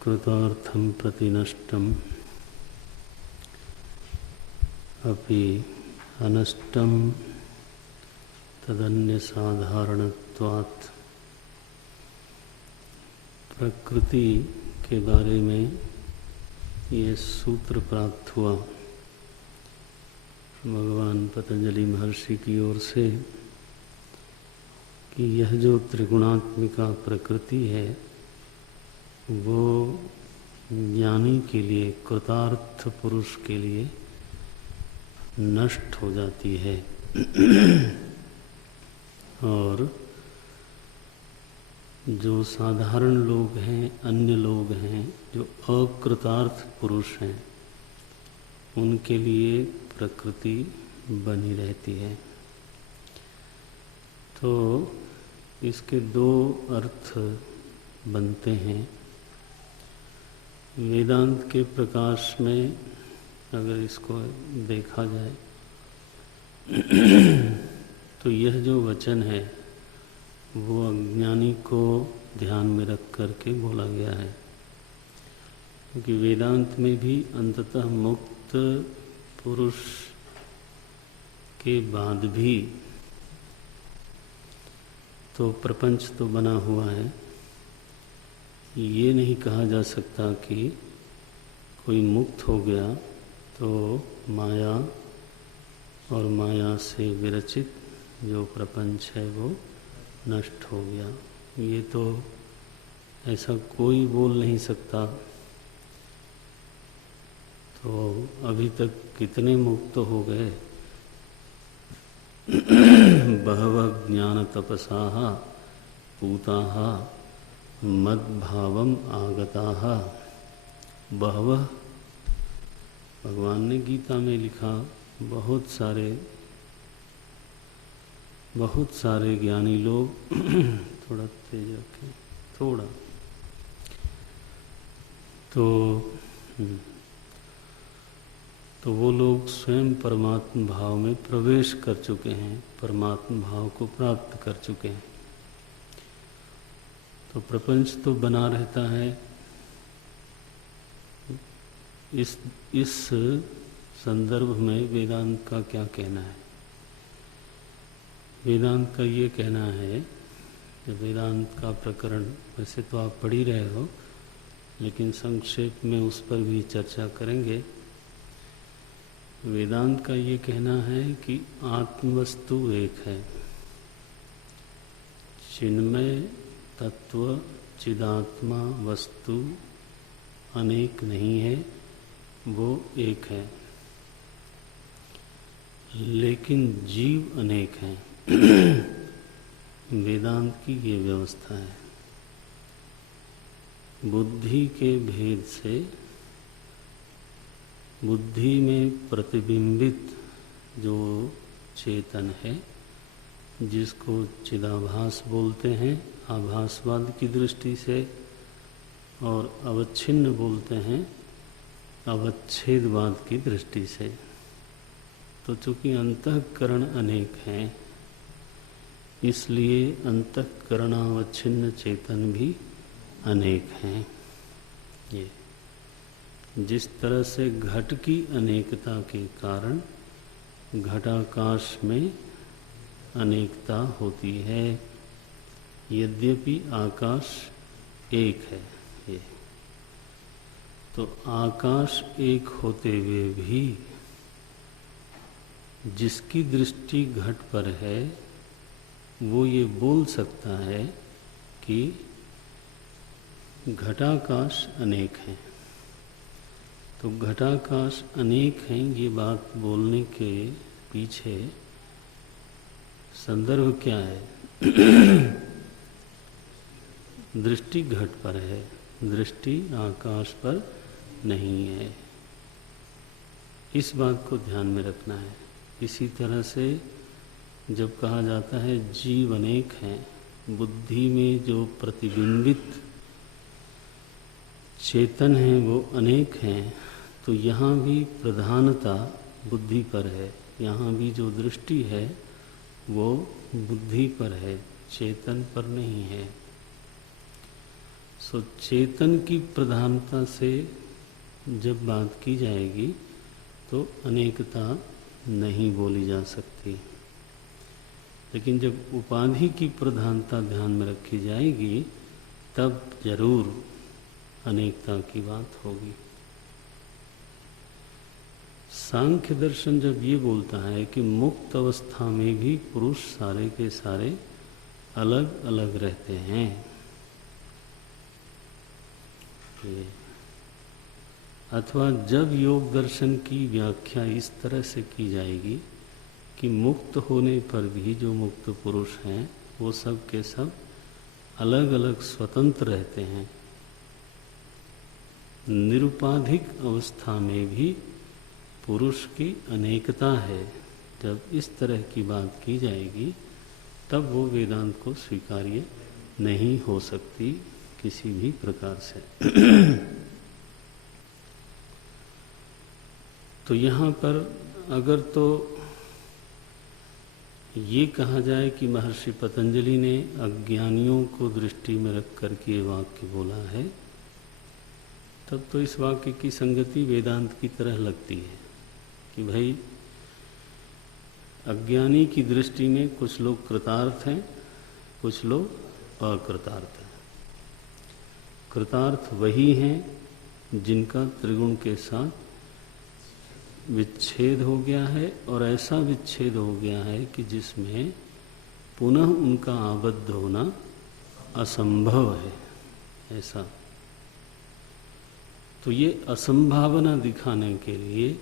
कृतार्थं प्रति नष्टं अपि अनष्टं तदन्यसाधारणत्वात्। प्रकृति के बारे में ये सूत्र प्राप्त हुआ भगवान पतंजलि महर्षि की ओर से कि यह जो त्रिगुणात्मिका प्रकृति है वो ज्ञानी के लिए, कृतार्थ पुरुष के लिए नष्ट हो जाती है और जो साधारण लोग हैं, अन्य लोग हैं, जो अकृतार्थ पुरुष हैं, उनके लिए प्रकृति बनी रहती है। तो इसके दो अर्थ बनते हैं। वेदांत के प्रकाश में अगर इसको देखा जाए तो यह जो वचन है वो अज्ञानी को ध्यान में रख करके बोला गया है, क्योंकि वेदांत में भी अंततः मुक्त पुरुष के बाद भी तो प्रपंच तो बना हुआ है। ये नहीं कहा जा सकता कि कोई मुक्त हो गया तो माया और माया से विरचित जो प्रपंच है वो नष्ट हो गया। ये तो ऐसा कोई बोल नहीं सकता। तो अभी तक कितने मुक्त हो गए। बहवः ज्ञान तपसाः पूताः मद्भावम आगताः। बहवः भगवान ने गीता में लिखा, बहुत सारे ज्ञानी लोग थोड़ा तेज रखें, थोड़ा तो वो लोग स्वयं परमात्म भाव में प्रवेश कर चुके हैं, परमात्म भाव को प्राप्त कर चुके हैं। तो प्रपंच तो बना रहता है। इस संदर्भ में वेदांत का क्या कहना है? वेदांत का ये कहना है कि वेदांत का प्रकरण वैसे तो आप पढ़ ही रहे हो, लेकिन संक्षेप में उस पर भी चर्चा करेंगे। वेदांत का ये कहना है कि आत्मवस्तु एक है, चिन्मय तत्व चिदात्मा वस्तु अनेक नहीं है, वो एक है, लेकिन जीव अनेक हैं। वेदांत की ये व्यवस्था है। बुद्धि के भेद से बुद्धि में प्रतिबिंबित जो चेतन है, जिसको चिदाभास बोलते हैं आभासवाद की दृष्टि से, और अवच्छिन्न बोलते हैं अवच्छेदवाद की दृष्टि से। तो चूंकि अंतःकरण अनेक हैं, इसलिए अंतःकरणावच्छिन्न चेतन भी अनेक हैं। ये जिस तरह से घट की अनेकता के कारण घटाकाश में अनेकता होती है, यद्यपि आकाश एक है। ये तो आकाश एक होते हुए भी जिसकी दृष्टि घट पर है वो ये बोल सकता है कि घटाकाश अनेक हैं। तो घटाकाश अनेक हैं, ये बात बोलने के पीछे संदर्भ क्या है? दृष्टि घट पर है, दृष्टि आकाश पर नहीं है। इस बात को ध्यान में रखना है। इसी तरह से जब कहा जाता है जीव अनेक हैं, बुद्धि में जो प्रतिबिंबित चेतन हैं वो अनेक हैं, तो यहाँ भी प्रधानता बुद्धि पर है। यहाँ भी जो दृष्टि है वो बुद्धि पर है, चेतन पर नहीं है। सो चेतन की प्रधानता से जब बात की जाएगी तो अनेकता नहीं बोली जा सकती, लेकिन जब उपाधि की प्रधानता ध्यान में रखी जाएगी तब जरूर अनेकता की बात होगी। सांख्य दर्शन जब ये बोलता है कि मुक्त अवस्था में भी पुरुष सारे के सारे अलग अलग रहते हैं, ये अथवा जब योग दर्शन की व्याख्या इस तरह से की जाएगी कि मुक्त होने पर भी जो मुक्त पुरुष हैं वो सब के सब अलग अलग स्वतंत्र रहते हैं, निरुपाधिक अवस्था में भी पुरुष की अनेकता है, जब इस तरह की बात की जाएगी तब वो वेदांत को स्वीकार्य नहीं हो सकती किसी भी प्रकार से। तो यहाँ पर अगर तो ये कहा जाए कि महर्षि पतंजलि ने अज्ञानियों को दृष्टि में रख कर के वाक्य बोला है, तब तो इस वाक्य की संगति वेदांत की तरह लगती है कि भाई अज्ञानी की दृष्टि में कुछ लोग कृतार्थ हैं, कुछ लोग अकृतार्थ हैं। कृतार्थ वही हैं जिनका त्रिगुण के साथ विच्छेद हो गया है, और ऐसा विच्छेद हो गया है कि जिसमें पुनः उनका आबद्ध होना असंभव है, ऐसा। तो ये असंभावना दिखाने के लिए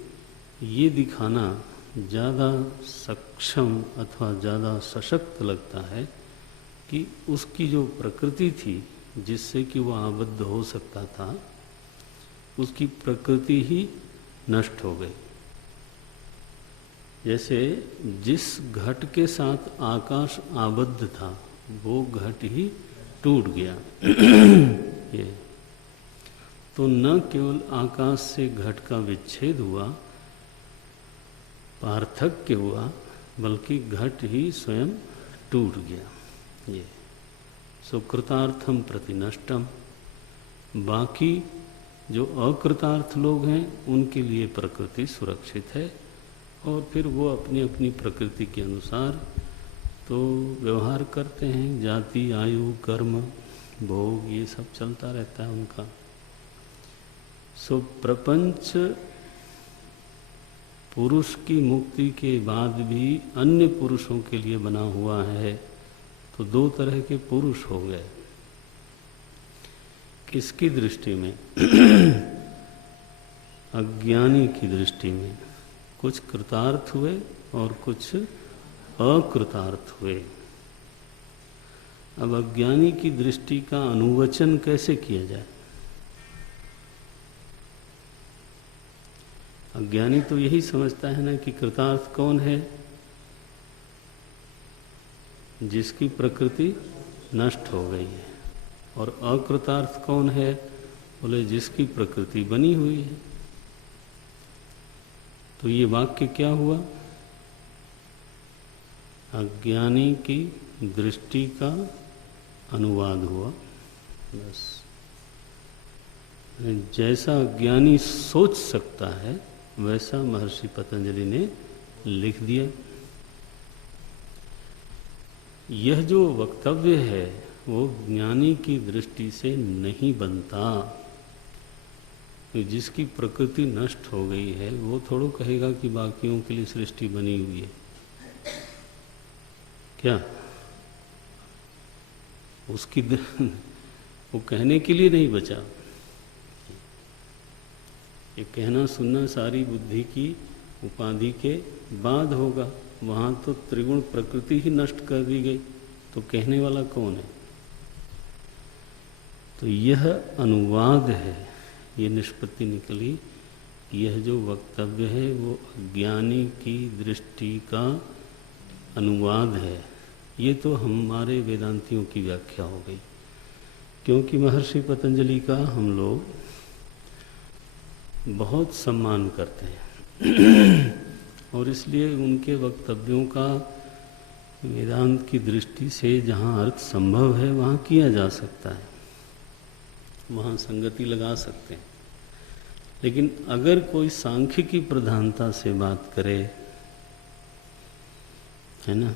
ये दिखाना ज़्यादा सक्षम अथवा ज़्यादा सशक्त लगता है कि उसकी जो प्रकृति थी जिससे कि वो आबद्ध हो सकता था, उसकी प्रकृति ही नष्ट हो गई। जैसे जिस घट के साथ आकाश आबद्ध था वो घट ही टूट गया। ये तो न केवल आकाश से घट का विच्छेद हुआ, पार्थक्य हुआ, बल्कि घट ही स्वयं टूट गया। ये सुकृतार्थम प्रति नष्टम। बाकी जो अकृतार्थ लोग हैं उनके लिए प्रकृति सुरक्षित है, और फिर वो अपनी अपनी प्रकृति के अनुसार तो व्यवहार करते हैं। जाति, आयु, कर्म, भोग ये सब चलता रहता है उनका। सो प्रपंच पुरुष की मुक्ति के बाद भी अन्य पुरुषों के लिए बना हुआ है, तो दो तरह के पुरुष हो गए। किसकी दृष्टि में? अज्ञानी की दृष्टि में। कुछ कृतार्थ हुए और कुछ अकृतार्थ हुए। अब अज्ञानी की दृष्टि का अनुवचन कैसे किया जाए? अज्ञानी तो यही समझता है ना कि कृतार्थ कौन है? जिसकी प्रकृति नष्ट हो गई है। और अकृतार्थ कौन है? बोले जिसकी प्रकृति बनी हुई है। तो ये वाक्य क्या हुआ? अज्ञानी की दृष्टि का अनुवाद हुआ। बस जैसा अज्ञानी सोच सकता है वैसा महर्षि पतंजलि ने लिख दिया। यह जो वक्तव्य है वो ज्ञानी की दृष्टि से नहीं बनता। जिसकी प्रकृति नष्ट हो गई है वो थोड़ा कहेगा कि बाकियों के लिए सृष्टि बनी हुई है। क्या उसकी वो कहने के लिए नहीं बचा। ये कहना सुनना सारी बुद्धि की उपाधि के बाद होगा। वहाँ तो त्रिगुण प्रकृति ही नष्ट कर दी गई, तो कहने वाला कौन है? तो यह अनुवाद है, ये निष्पत्ति निकली। यह जो वक्तव्य है वो अज्ञानी की दृष्टि का अनुवाद है। ये तो हमारे वेदांतियों की व्याख्या हो गई, क्योंकि महर्षि पतंजलि का हम लोग बहुत सम्मान करते हैं और इसलिए उनके वक्तव्यों का वेदांत की दृष्टि से जहाँ अर्थ संभव है वहाँ किया जा सकता है, वहाँ संगति लगा सकते हैं। लेकिन अगर कोई सांख्य की प्रधानता से बात करे, है ना,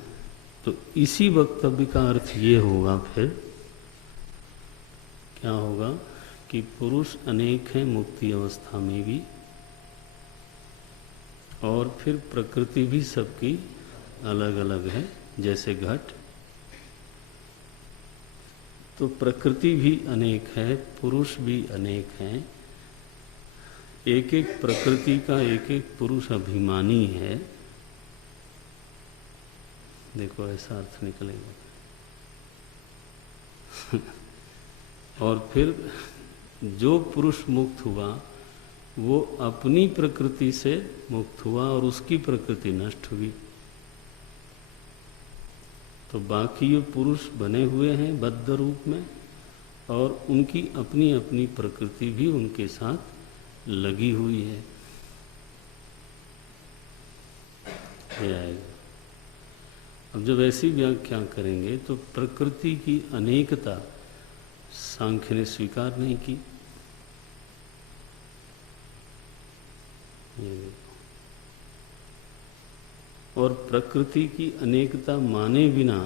तो इसी वक्तव्य का अर्थ ये होगा, फिर क्या होगा कि पुरुष अनेक हैं मुक्ति अवस्था में भी, और फिर प्रकृति भी सबकी अलग अलग है, जैसे घट। तो प्रकृति भी अनेक है, पुरुष भी अनेक हैं, एक एक प्रकृति का एक एक पुरुष अभिमानी है। देखो ऐसा अर्थ निकलेगा। और फिर जो पुरुष मुक्त हुआ वो अपनी प्रकृति से मुक्त हुआ और उसकी प्रकृति नष्ट हुई। तो बाकी ये पुरुष बने हुए हैं बद्ध रूप में, और उनकी अपनी अपनी प्रकृति भी उनके साथ लगी हुई है। ये आएगा। अब जब ऐसी व्याख्या करेंगे तो प्रकृति की अनेकता सांख्य ने स्वीकार नहीं की। और प्रकृति की अनेकता माने बिना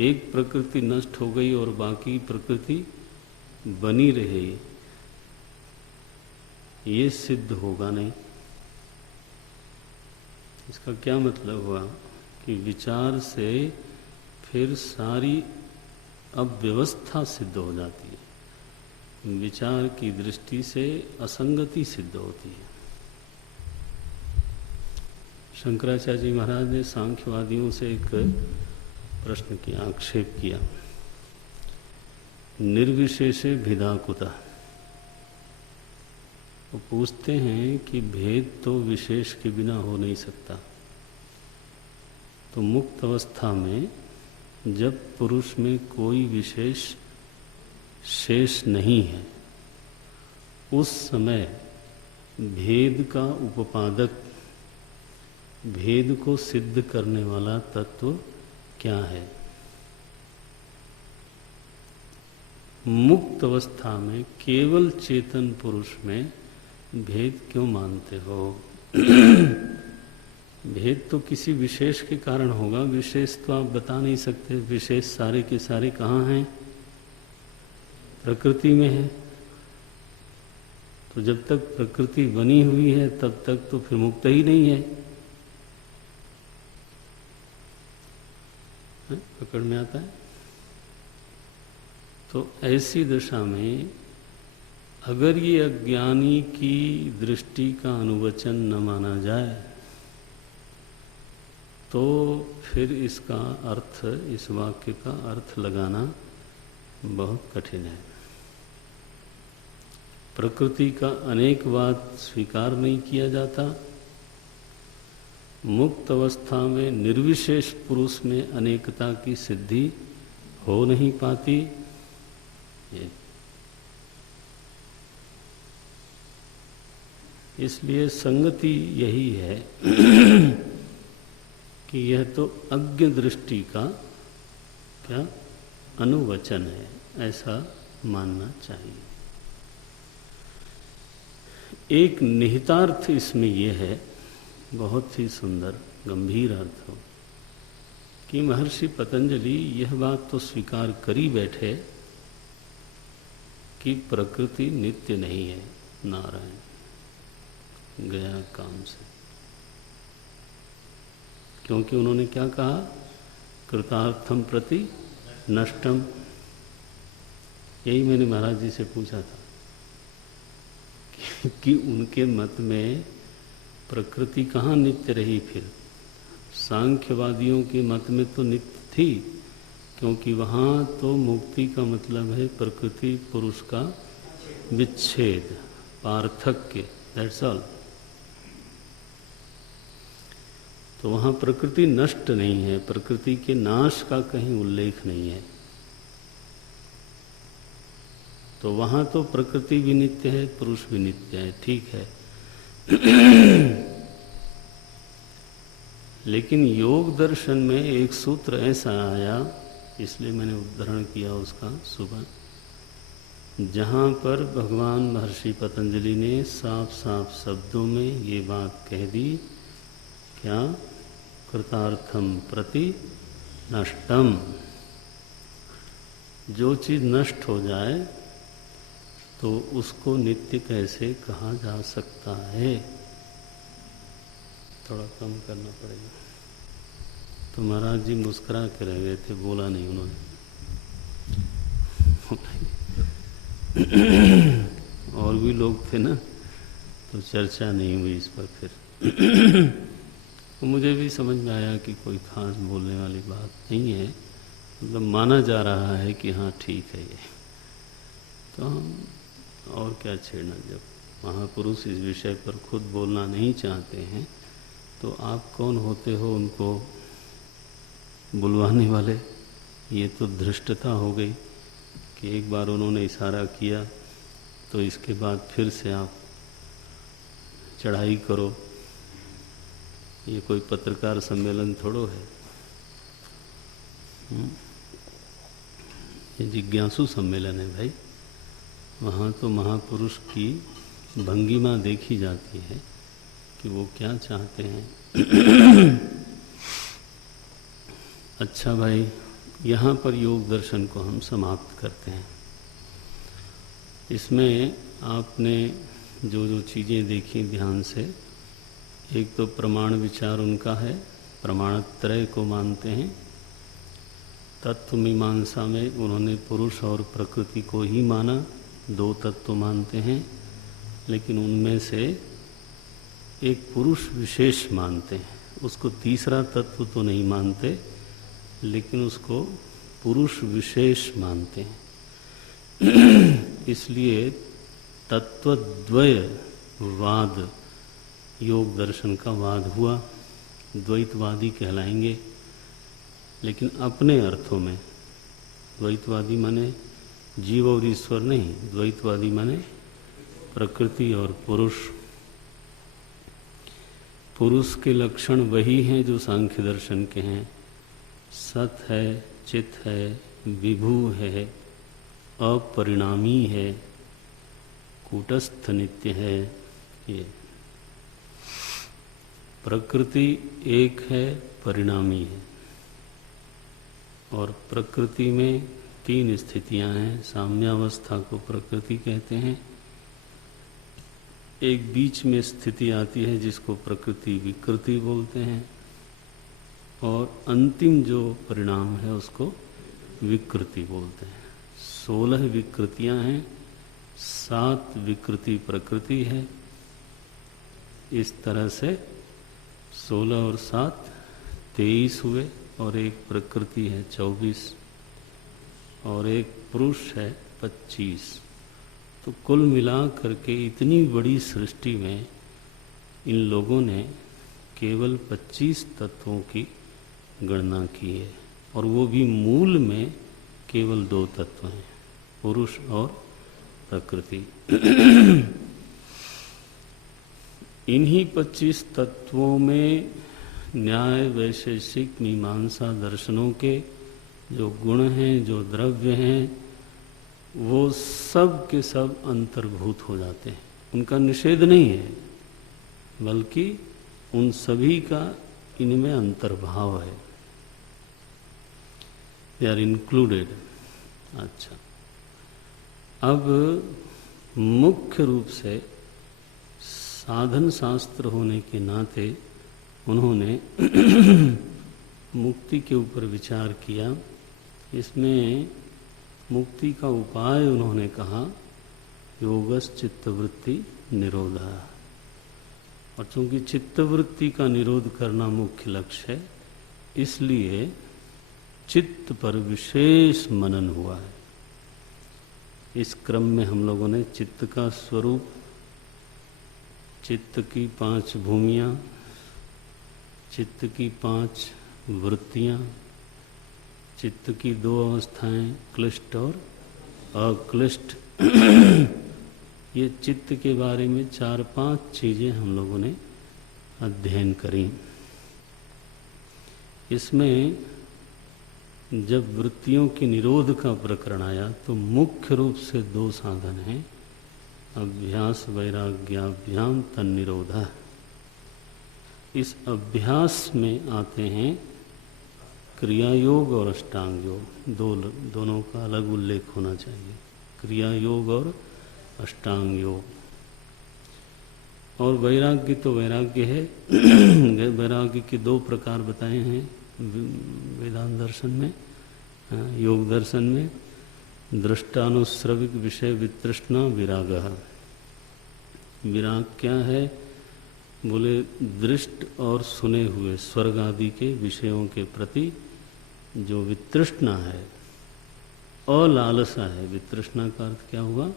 एक प्रकृति नष्ट हो गई और बाकी प्रकृति बनी रहे, ये सिद्ध होगा नहीं। इसका क्या मतलब हुआ कि विचार से फिर सारी अव्यवस्था सिद्ध हो जाती है, विचार की दृष्टि से असंगति सिद्ध होती है। शंकराचार्य जी महाराज ने सांख्यवादियों से एक प्रश्न किया, आक्षेप किया, निर्विशेषे भेदा कुतः। वो पूछते हैं कि भेद तो विशेष के बिना हो नहीं सकता। तो मुक्त अवस्था में जब पुरुष में कोई विशेष शेष नहीं है, उस समय भेद का उपपादक, भेद को सिद्ध करने वाला तत्व क्या है? मुक्त अवस्था में केवल चेतन पुरुष में भेद क्यों मानते हो? भेद तो किसी विशेष के कारण होगा, विशेष तो आप बता नहीं सकते। विशेष सारे के सारे कहाँ हैं? प्रकृति में है। तो जब तक प्रकृति बनी हुई है तब तक तो फिर मुक्त ही नहीं है। पकड़ में आता है? तो ऐसी दशा में अगर ये अज्ञानी की दृष्टि का अनुवचन न माना जाए तो फिर इसका अर्थ, इस वाक्य का अर्थ लगाना बहुत कठिन है। प्रकृति का अनेकवाद स्वीकार नहीं किया जाता। मुक्त अवस्था में निर्विशेष पुरुष में अनेकता की सिद्धि हो नहीं पाती। इसलिए संगति यही है कि यह तो अज्ञ दृष्टि का क्या अनुवचन है, ऐसा मानना चाहिए। एक निहितार्थ इसमें यह है, बहुत ही सुंदर गंभीर अर्थ हो, कि महर्षि पतंजलि यह बात तो स्वीकार कर ही बैठे कि प्रकृति नित्य नहीं है। नारायण गया काम से। क्योंकि उन्होंने क्या कहा? कृतार्थम प्रति नष्टम। यही मैंने महाराज जी से पूछा था कि उनके मत में प्रकृति कहाँ नित्य रही? फिर सांख्यवादियों के मत में तो नित्य थी, क्योंकि वहाँ तो मुक्ति का मतलब है प्रकृति पुरुष का विच्छेद, पार्थक्य, दैट्स ऑल। तो वहाँ प्रकृति नष्ट नहीं है, प्रकृति के नाश का कहीं उल्लेख नहीं है। तो वहाँ तो प्रकृति भी नित्य है, पुरुष भी नित्य है, ठीक है। लेकिन योग दर्शन में एक सूत्र ऐसा आया, इसलिए मैंने उद्धरण किया उसका सुबह, जहाँ पर भगवान महर्षि पतंजलि ने साफ साफ शब्दों में ये बात कह दी, क्या? कृतार्थम प्रति नष्टम। जो चीज़ नष्ट हो जाए तो उसको नित्य कैसे कहा जा सकता है? थोड़ा कम करना पड़ेगा। तो महाराज जी मुस्कुरा के रह गए थे, बोला नहीं उन्होंने। और भी लोग थे ना, तो चर्चा नहीं हुई इस पर। फिर तो मुझे भी समझ में आया कि कोई खास बोलने वाली बात नहीं है, मतलब माना जा रहा है कि हाँ ठीक है ये। तो हम और क्या छेड़ना, जब महापुरुष इस विषय पर खुद बोलना नहीं चाहते हैं तो आप कौन होते हो उनको बुलवाने वाले? ये तो धृष्टता हो गई कि एक बार उन्होंने इशारा किया तो इसके बाद फिर से आप चढ़ाई करो। ये कोई पत्रकार सम्मेलन थोड़ो है, ये जिज्ञासु सम्मेलन है भाई। वहाँ तो महापुरुष की भंगिमा देखी जाती है कि वो क्या चाहते हैं। अच्छा भाई, यहाँ पर योग दर्शन को हम समाप्त करते हैं। इसमें आपने जो जो चीज़ें देखी ध्यान से, एक तो प्रमाण विचार उनका है, प्रमाणत्रय को मानते हैं। तत्व मीमांसा में उन्होंने पुरुष और प्रकृति को ही माना, दो तत्व मानते हैं, लेकिन उनमें से एक पुरुष विशेष मानते हैं। उसको तीसरा तत्व तो नहीं मानते, लेकिन उसको पुरुष विशेष मानते हैं। इसलिए तत्वद्वय वाद, योग दर्शन का वाद हुआ। द्वैतवादी कहलाएंगे, लेकिन अपने अर्थों में। द्वैतवादी माने जीव और ईश्वर नहीं, द्वैतवादी माने प्रकृति और पुरुष। पुरुष के लक्षण वही हैं जो सांख्य दर्शन के हैं। सत है, चित है, विभू है, अपरिणामी है, कूटस्थ नित्य है। ये प्रकृति एक है, परिणामी है। और प्रकृति में तीन स्थितियां हैं। साम्यावस्था को प्रकृति कहते हैं। एक बीच में स्थिति आती है जिसको प्रकृति विकृति बोलते हैं, और अंतिम जो परिणाम है उसको विकृति बोलते हैं। 16 विकृतियां हैं, 7 विकृति प्रकृति है। इस तरह से 16 और 7 23 हुए, और एक प्रकृति है 24, और एक पुरुष है 25। तो कुल मिला करके इतनी बड़ी सृष्टि में इन लोगों ने केवल 25 तत्वों की गणना की है, और वो भी मूल में केवल 2 तत्व हैं, पुरुष और प्रकृति। इन्हीं 25 तत्वों में न्याय, वैशेषिक, मीमांसा दर्शनों के जो गुण हैं, जो द्रव्य हैं, वो सब के सब अंतर्भूत हो जाते हैं। उनका निषेध नहीं है, बल्कि उन सभी का इनमें अंतर्भाव है। They are included. अच्छा, अब मुख्य रूप से साधन शास्त्र होने के नाते उन्होंने मुक्ति के ऊपर विचार किया। इसमें मुक्ति का उपाय उन्होंने कहा योगस चित्तवृत्ति निरोधा। और चूंकि चित्तवृत्ति का निरोध करना मुख्य लक्ष्य है, इसलिए चित्त पर विशेष मनन हुआ है। इस क्रम में हम लोगों ने चित्त का स्वरूप, चित्त की 5 भूमियाँ, चित्त की 5 वृत्तियाँ, चित्त की 2 अवस्थाएं, क्लिष्ट और अक्लिष्ट, ये चित्त के बारे में 4-5 चीज़ें हम लोगों ने अध्ययन करी। इसमें जब वृत्तियों की निरोध का प्रकरण आया तो मुख्य रूप से दो साधन हैं, अभ्यास वैराग्याभ्याम तन्निरोधः। इस अभ्यास में आते हैं क्रिया योग और अष्टांग योग, दोनों का अलग उल्लेख होना चाहिए, क्रिया योग और अष्टांग योग। और वैराग्य तो वैराग्य है। वैराग्य के दो प्रकार बताए हैं वेदांत दर्शन में, योग दर्शन में। दृष्टानुश्रविक विषय वितृष्णा विरागः। विराग क्या है? बोले दृष्ट और सुने हुए स्वर्ग आदि के विषयों के प्रति जो वितृष्णा है, अलालसा है। वितृष्णा का अर्थ क्या हुआ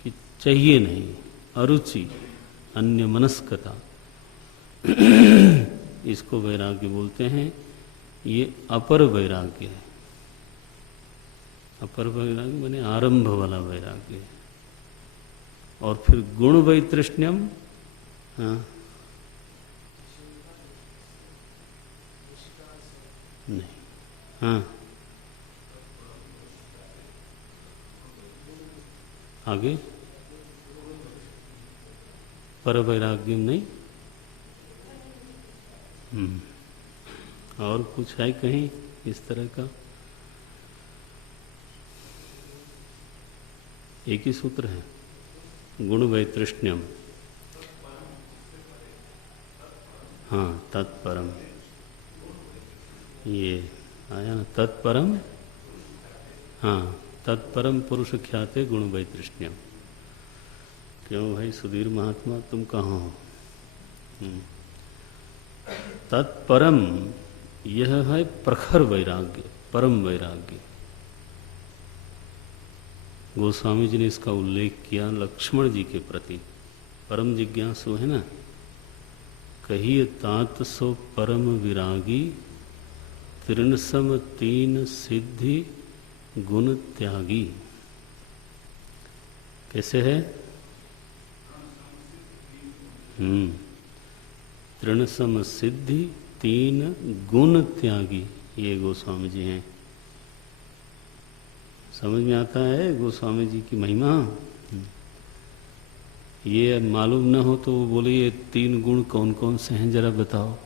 कि चाहिए नहीं, अरुचि, अन्य मनस्कता, इसको वैराग्य बोलते हैं। ये अपर वैराग्य है। अपर वैराग्य माने आरंभ वाला वैराग्य है। और फिर गुण वैतृष्ण्यम, हाँ नहीं, हाँ आगे पर वैराग्यम नहीं। और कुछ है कहीं इस तरह का? एक ही सूत्र है, गुण वैतृष्ण्यम। हाँ तत्परम, ये आया ना तत्परम। हाँ तत्परम पुरुष ख्याते गुण वैतृष्ण्यम। क्यों भाई सुधीर महात्मा तुम कहाँ हो? तत्परम यह है प्रखर वैराग्य, परम वैराग्य। गोस्वामी जी ने इसका उल्लेख किया लक्ष्मण जी के प्रति। परम जिज्ञासु है ना, कहिए तात सो परम विरागी, तृणसम तीन सिद्धि गुण त्यागी। कैसे है? तृणसम सिद्धि तीन गुण त्यागी, ये गोस्वामी जी हैं। समझ में आता है गोस्वामी जी की महिमा? ये मालूम न हो तो वो बोले ये तीन गुण कौन कौन से हैं जरा बताओ,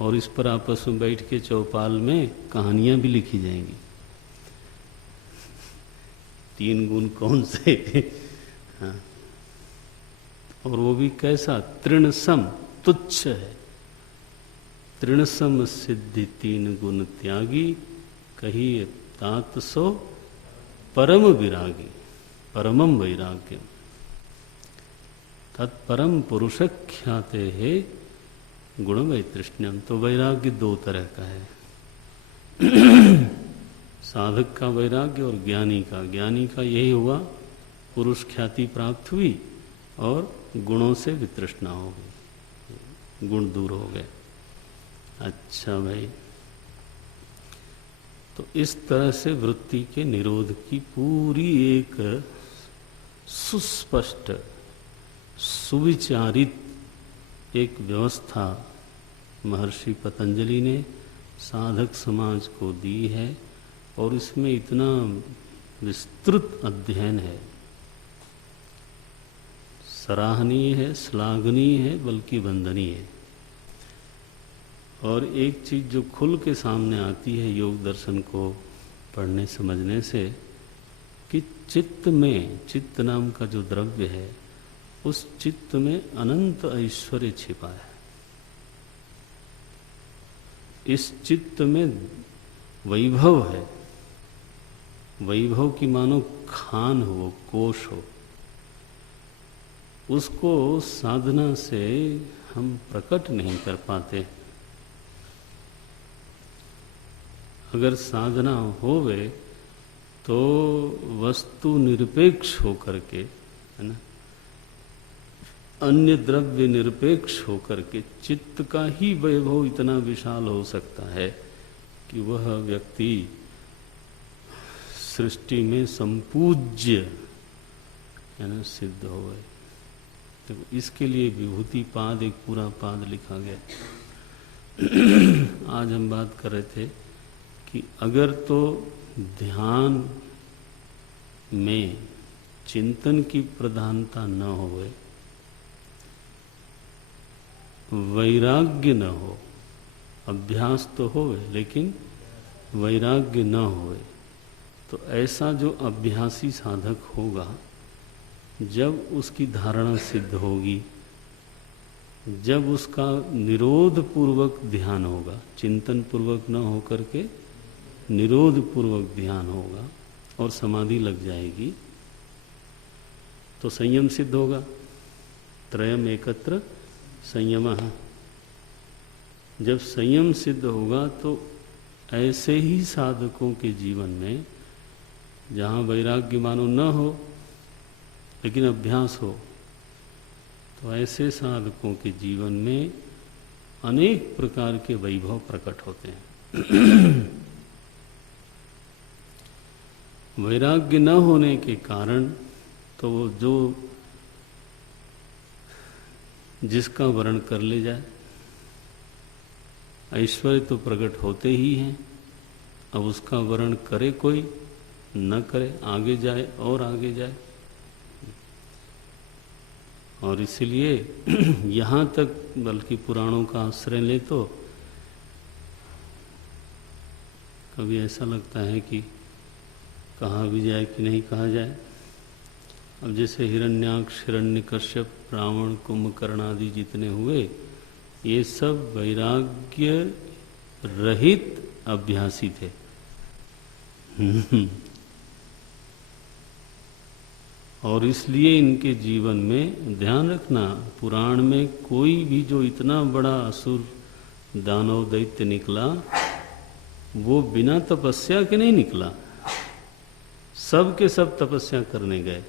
और इस पर आपस में बैठ के चौपाल में कहानियां भी लिखी जाएंगी। तीन गुण कौन से? हाँ। और वो भी कैसा? तृणसम, तुच्छ है। तृणसम सिद्धि तीन गुण त्यागी, कहिए तात सो परम विरागी, परमम वैराग्य। तत्परम पुरुष ख्याते है गुण वैतृष्ण्यम। तो वैराग्य दो तरह का है, साधक का वैराग्य और ज्ञानी का। ज्ञानी का यही हुआ, पुरुष ख्याति प्राप्त हुई और गुणों से वितृष्णा हो गई, गुण दूर हो गए। अच्छा भाई, तो इस तरह से वृत्ति के निरोध की पूरी एक सुस्पष्ट सुविचारित एक व्यवस्था महर्षि पतंजलि ने साधक समाज को दी है। और इसमें इतना विस्तृत अध्ययन है, सराहनीय है, श्लाघनीय है, बल्कि वंदनीय है। और एक चीज़ जो खुल के सामने आती है योग दर्शन को पढ़ने समझने से, कि चित्त में, चित्त नाम का जो द्रव्य है, उस चित्त में अनंत ऐश्वर्य छिपा है। इस चित्त में वैभव है। वैभव की मानो खान हो, कोश हो। उसको साधना से हम प्रकट नहीं कर पाते। अगर साधना होवे तो वस्तु निरपेक्ष होकर के, है ना, अन्य द्रव्य निरपेक्ष होकर के चित्त का ही वैभव इतना विशाल हो सकता है कि वह व्यक्ति सृष्टि में संपूज्य, है ना, सिद्ध हो गए। तो इसके लिए विभूति पाद, एक पूरा पाद लिखा गया। आज हम बात कर रहे थे कि अगर तो ध्यान में चिंतन की प्रधानता न होवे, वैराग्य न हो, अभ्यास तो होवे लेकिन वैराग्य न होवे, तो ऐसा जो अभ्यासी साधक होगा, जब उसकी धारणा सिद्ध होगी, जब उसका निरोध पूर्वक ध्यान होगा, चिंतन पूर्वक न होकर के निरोध पूर्वक ध्यान होगा और समाधि लग जाएगी, तो संयम सिद्ध होगा। त्रयम एकत्र संयमः। जब संयम सिद्ध होगा तो ऐसे ही साधकों के जीवन में, जहाँ वैराग्य मानो न हो लेकिन अभ्यास हो, तो ऐसे साधकों के जीवन में अनेक प्रकार के वैभव प्रकट होते हैं। वैराग्य न होने के कारण तो वो जो जिसका वर्ण कर ले जाए, ऐश्वर्य तो प्रकट होते ही हैं, अब उसका वर्ण करे कोई न करे, आगे जाए और आगे जाए। और इसलिए यहाँ तक बल्कि पुराणों का आश्रय ले तो कभी ऐसा लगता है कि कहा भी जाए कि नहीं कहा जाए। अब जैसे हिरण्याक्ष, हिरण्यकश्यप, रावण, कुंभकर्ण आदि जितने हुए, ये सब वैराग्य रहित अभ्यासी थे। और इसलिए इनके जीवन में ध्यान रखना, पुराण में कोई भी जो इतना बड़ा असुर दानव दैत्य निकला, वो बिना तपस्या के नहीं निकला, सब के सब तपस्या करने गए।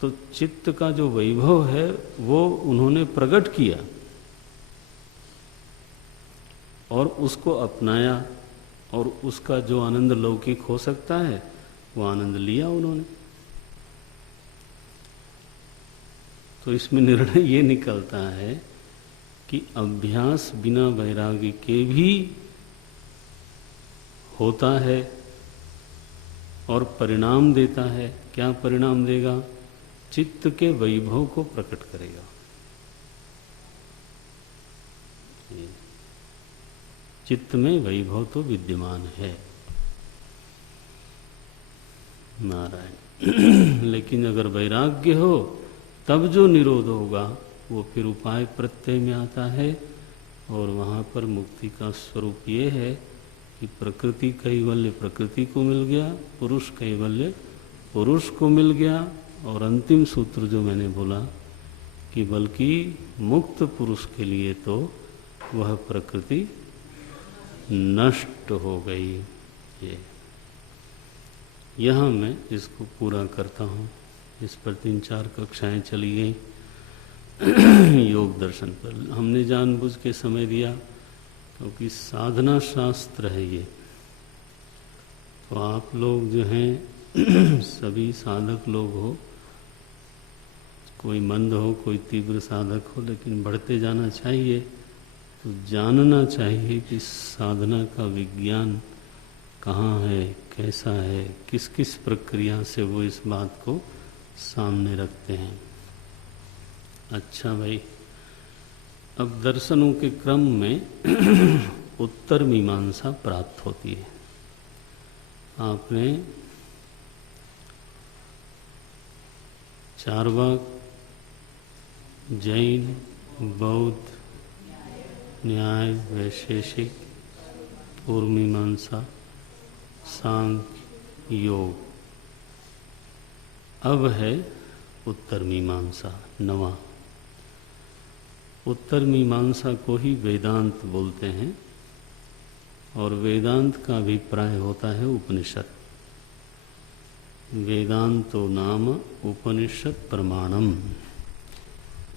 तो चित्त का जो वैभव है वो उन्होंने प्रकट किया और उसको अपनाया, और उसका जो आनंद लौकिक हो सकता है वो आनंद लिया उन्होंने। तो इसमें निर्णय ये निकलता है कि अभ्यास बिना वैराग्य के भी होता है और परिणाम देता है। क्या परिणाम देगा? चित्त के वैभव को प्रकट करेगा। चित्त में वैभव तो विद्यमान है, नारायण। लेकिन अगर वैराग्य हो तब जो निरोध होगा वो फिर उपाय प्रत्यय में आता है, और वहाँ पर मुक्ति का स्वरूप ये है कि प्रकृति कैवल्य प्रकृति को मिल गया, पुरुष कैवल्य पुरुष को मिल गया, और अंतिम सूत्र जो मैंने बोला कि बल्कि मुक्त पुरुष के लिए तो वह प्रकृति नष्ट हो गई। ये यहाँ मैं इसको पूरा करता हूँ। इस पर 3-4 कक्षाएं चली गई योग दर्शन पर। हमने जानबूझ के समय दिया क्योंकि साधना शास्त्र है ये। तो आप लोग जो हैं सभी साधक लोग हो, कोई मंद हो कोई तीव्र साधक हो, लेकिन बढ़ते जाना चाहिए। तो जानना चाहिए कि साधना का विज्ञान कहाँ है, कैसा है, किस किस प्रक्रिया से वो इस बात को सामने रखते हैं। अच्छा भाई, अब दर्शनों के क्रम में उत्तर मीमांसा प्राप्त होती है। आपने चार्वाक, जैन, बौद्ध, न्याय, वैशेषिक, पूर्व मीमांसा, सांख्य, योग, अब है उत्तर मीमांसा, नवा। उत्तर मीमांसा को ही वेदांत बोलते हैं, और वेदांत का अभिप्राय होता है उपनिषद। वेदांतो नाम उपनिषद प्रमाणम।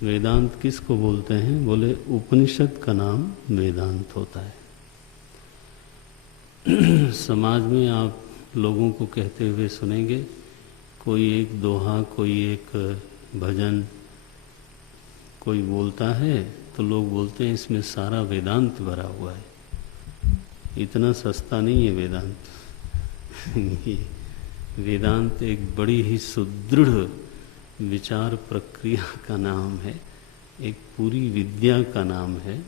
वेदांत किसको बोलते हैं? बोले उपनिषद का नाम वेदांत होता है। समाज में आप लोगों को कहते हुए सुनेंगे, कोई एक दोहा, कोई एक भजन कोई बोलता है तो लोग बोलते हैं इसमें सारा वेदांत भरा हुआ है। इतना सस्ता नहीं है वेदांत। ये वेदांत एक बड़ी ही सुदृढ़ विचार प्रक्रिया का नाम है, एक पूरी विद्या का नाम है।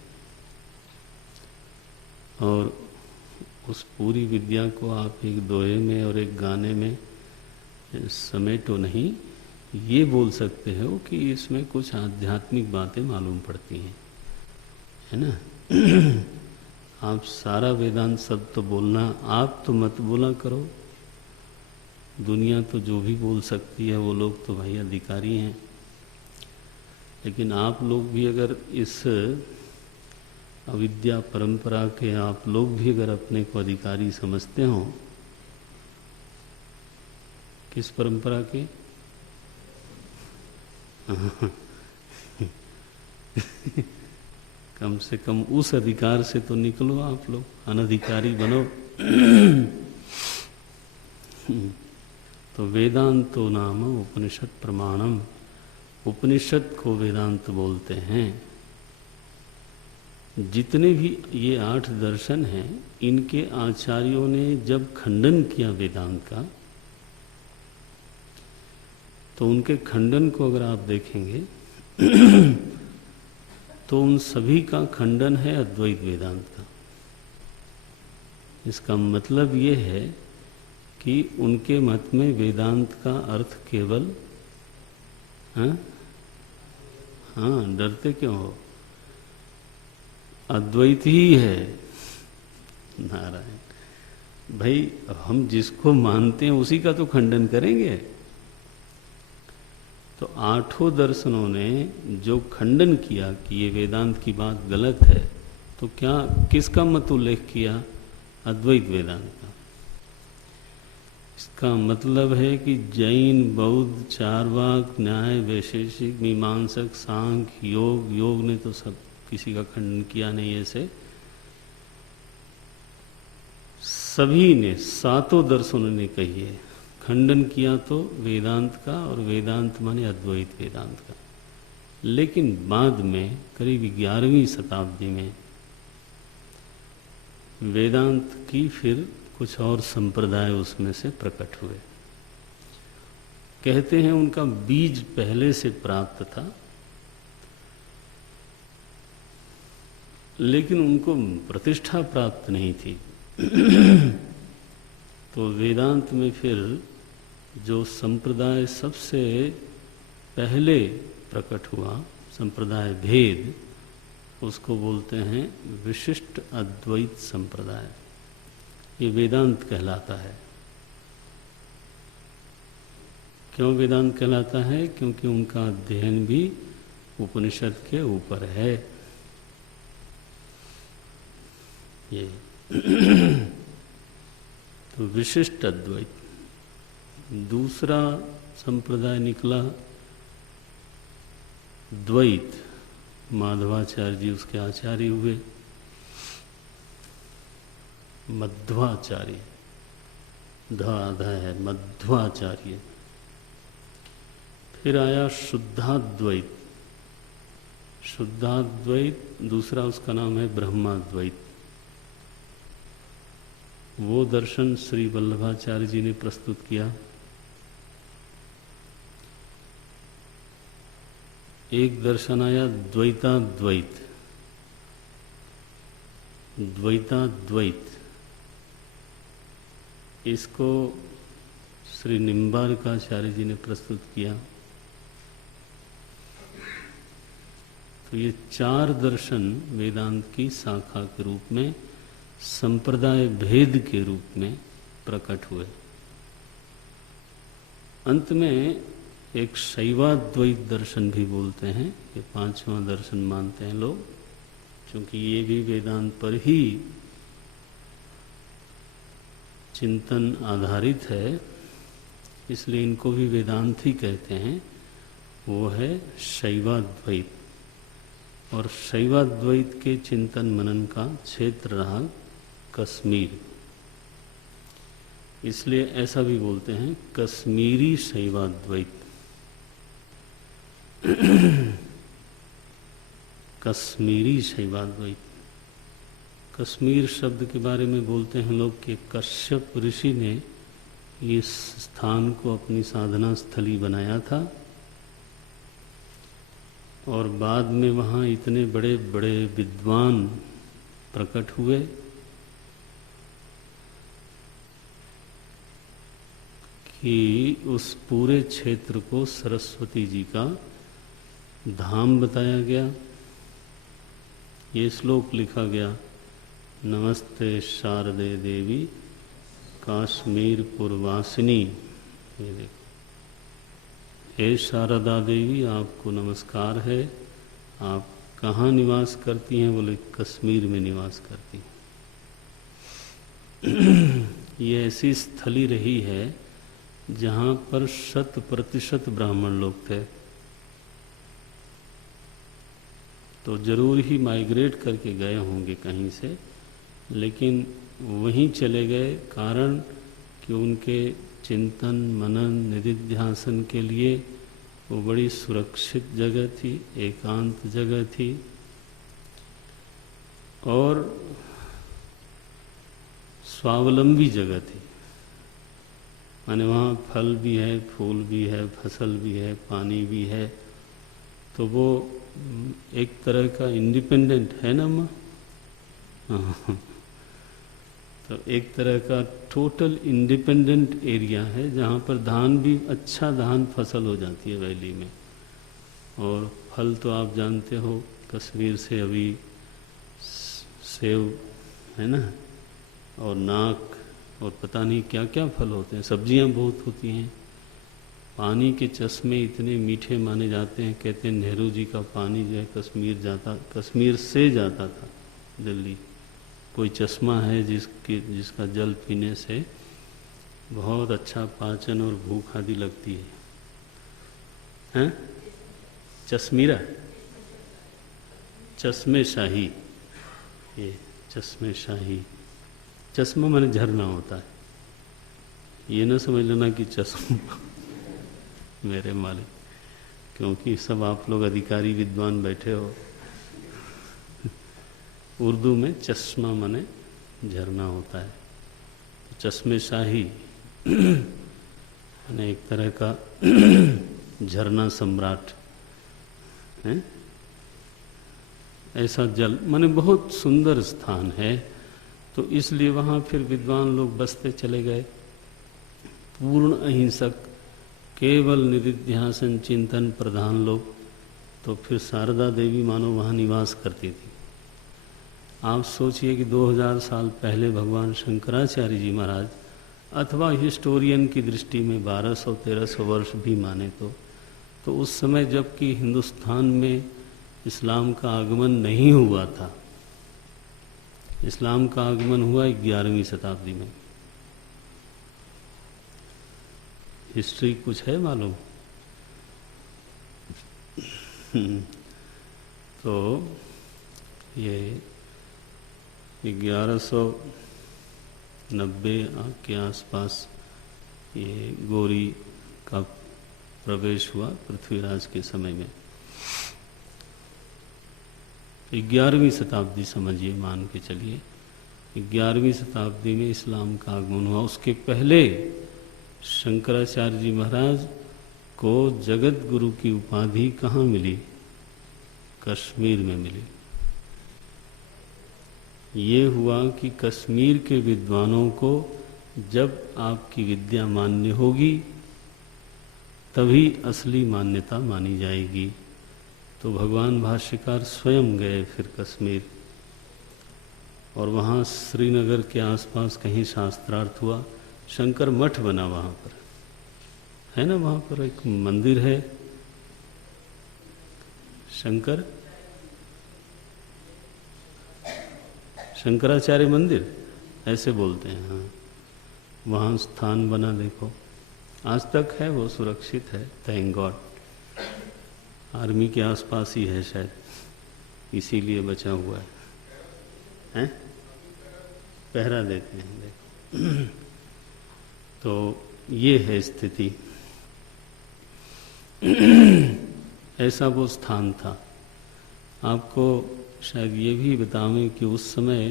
और उस पूरी विद्या को आप एक दोहे में और एक गाने में समेटो नहीं, ये बोल सकते हो कि इसमें कुछ आध्यात्मिक बातें मालूम पड़ती हैं, है ना। आप सारा वेदांत सब तो बोलना, आप तो मत बोला करो। दुनिया तो जो भी बोल सकती है, वो लोग तो भाई अधिकारी हैं। लेकिन आप लोग भी अगर इस अविद्या परंपरा के आप लोग भी अगर अपने को अधिकारी समझते हो, किस परंपरा के? कम से कम उस अधिकार से तो निकलो आप लोग, अनधिकारी बनो। तो वेदांतो नाम उपनिषद प्रमाणम, उपनिषद को वेदांत बोलते हैं। जितने भी ये 8 दर्शन हैं, इनके आचार्यों ने जब खंडन किया वेदांत का, तो उनके खंडन को अगर आप देखेंगे तो उन सभी का खंडन है अद्वैत वेदांत का। इसका मतलब ये है कि उनके मत में वेदांत का अर्थ केवल हाँ, डरते क्यों हो? अद्वैत ही है। नारायण भाई, हम जिसको मानते हैं उसी का तो खंडन करेंगे। तो 8 दर्शनों ने जो खंडन किया कि ये वेदांत की बात गलत है, तो क्या किसका मत उल्लेख किया? अद्वैत वेदांत का। इसका मतलब है कि जैन, बौद्ध, चारवाक, न्याय, वैशेषिक, मीमांसक, सांख्य, योग ने तो सब किसी का खंडन किया नहीं। ऐसे सभी ने, 7 दर्शनों ने कही है, खंडन किया तो वेदांत का, और वेदांत माने अद्वैत वेदांत का। लेकिन बाद में करीब 11वीं शताब्दी में वेदांत की फिर कुछ और संप्रदाय उसमें से प्रकट हुए। कहते हैं उनका बीज पहले से प्राप्त था, लेकिन उनको प्रतिष्ठा प्राप्त नहीं थी। तो वेदांत में फिर जो संप्रदाय सबसे पहले प्रकट हुआ, संप्रदाय भेद, उसको बोलते हैं विशिष्ट अद्वैत संप्रदाय। ये वेदांत कहलाता है। क्यों वेदांत कहलाता है? क्योंकि उनका अध्ययन भी उपनिषद के ऊपर है। ये तो विशिष्ट अद्वैत। दूसरा संप्रदाय निकला द्वैत। माधवाचार्य जी उसके आचार्य हुए, मध्वाचार्य, आधा है मध्वाचार्य। फिर आया शुद्धाद्वैत। शुद्धाद्वैत दूसरा उसका नाम है ब्रह्माद्वैत। वो दर्शन श्री वल्लभाचार्य जी ने प्रस्तुत किया। एक दर्शन आया द्वैताद्वैत। द्वैताद्वैत इसको श्री निम्बार्काचार्य जी ने प्रस्तुत किया। तो ये 4 दर्शन वेदांत की शाखा के रूप में, संप्रदाय भेद के रूप में प्रकट हुए। अंत में एक शैवाद्वैत दर्शन भी बोलते हैं, ये 5वां दर्शन मानते हैं लोग, क्योंकि ये भी वेदांत पर ही चिंतन आधारित है, इसलिए इनको भी वेदांत ही कहते हैं। वो है शैवाद्वैत। और शैवाद्वैत के चिंतन मनन का क्षेत्र रहा कश्मीर, इसलिए ऐसा भी बोलते हैं कश्मीरी शैवाद्वैत। कश्मीरी शैवाद्वैत। कश्मीर शब्द के बारे में बोलते हैं लोग कि कश्यप ऋषि ने इस स्थान को अपनी साधना स्थली बनाया था और बाद में वहाँ इतने बड़े बड़े विद्वान प्रकट हुए कि उस पूरे क्षेत्र को सरस्वती जी का धाम बताया गया। ये श्लोक लिखा गया, नमस्ते शारदे देवी काश्मीर पुरवासिनी। ये देखो, हे शारदा देवी आपको नमस्कार है, आप कहाँ निवास करती हैं? बोले कश्मीर में निवास करती हैं। ये ऐसी स्थली रही है जहाँ पर 100% ब्राह्मण लोग थे, तो जरूर ही माइग्रेट करके गए होंगे कहीं से, लेकिन वहीं चले गए। कारण कि उनके चिंतन मनन निधिध्यासन के लिए वो बड़ी सुरक्षित जगह थी, एकांत जगह थी और स्वावलंबी जगह थी। माने वहाँ फल भी है, फूल भी है, फसल भी है, पानी भी है, तो वो एक तरह का इंडिपेंडेंट है ना माँ। तो एक तरह का टोटल इंडिपेंडेंट एरिया है जहाँ पर धान भी अच्छा धान फसल हो जाती है वैली में। और फल तो आप जानते हो, कश्मीर से अभी सेब है ना, और नाक और पता नहीं क्या क्या फल होते हैं, सब्जियां बहुत होती हैं। पानी के चश्मे इतने मीठे माने जाते हैं, कहते हैं नेहरू जी का पानी जो है कश्मीर से जाता था दिल्ली। कोई चश्मा है जिसका जल पीने से बहुत अच्छा पाचन और भूख आदि लगती है, हैं? चश्मीरा, चश्मे शाही, ये चश्मे शाही, चश्मा माने झरना होता है। ये ना समझ लेना कि चश्मा मेरे मालिक, क्योंकि सब आप लोग अधिकारी विद्वान बैठे हो। उर्दू में चश्मा माने झरना होता है। तो चश्मे शाही माने एक तरह का झरना सम्राट है। ऐसा जल माने बहुत सुंदर स्थान है, तो इसलिए वहाँ फिर विद्वान लोग बसते चले गए। पूर्ण अहिंसक, केवल निधिध्यासन चिंतन प्रधान लोग। तो फिर शारदा देवी मानो वहाँ निवास करती थी। आप सोचिए कि 2000 साल पहले भगवान शंकराचार्य जी महाराज, अथवा हिस्टोरियन की दृष्टि में 1200-1300 वर्ष भी माने तो उस समय जबकि हिंदुस्तान में इस्लाम का आगमन नहीं हुआ था। इस्लाम का आगमन हुआ 11वीं शताब्दी में। हिस्ट्री कुछ है मालूम? तो ये 1190 के आसपास ये गौरी का प्रवेश हुआ पृथ्वीराज के समय में। 11वीं शताब्दी समझिए, मान के चलिए 11वीं शताब्दी में इस्लाम का आगमन हुआ। उसके पहले शंकराचार्य जी महाराज को जगत गुरु की उपाधि कहाँ मिली? कश्मीर में मिली। ये हुआ कि कश्मीर के विद्वानों को जब आपकी विद्या मान्य होगी तभी असली मान्यता मानी जाएगी। तो भगवान भाष्यकार स्वयं गए फिर कश्मीर, और वहाँ श्रीनगर के आसपास कहीं शास्त्रार्थ हुआ। शंकर मठ बना वहाँ पर, है ना, वहाँ पर एक मंदिर है शंकराचार्य मंदिर ऐसे बोलते हैं। हाँ, वहाँ स्थान बना, देखो आज तक है, वो सुरक्षित है, थैंक गॉड। आर्मी के आसपास ही है शायद, इसीलिए बचा हुआ है, पहरा देते हैं, देखो। तो ये है स्थिति। ऐसा वो स्थान था। आपको शायद ये भी बतावें कि उस समय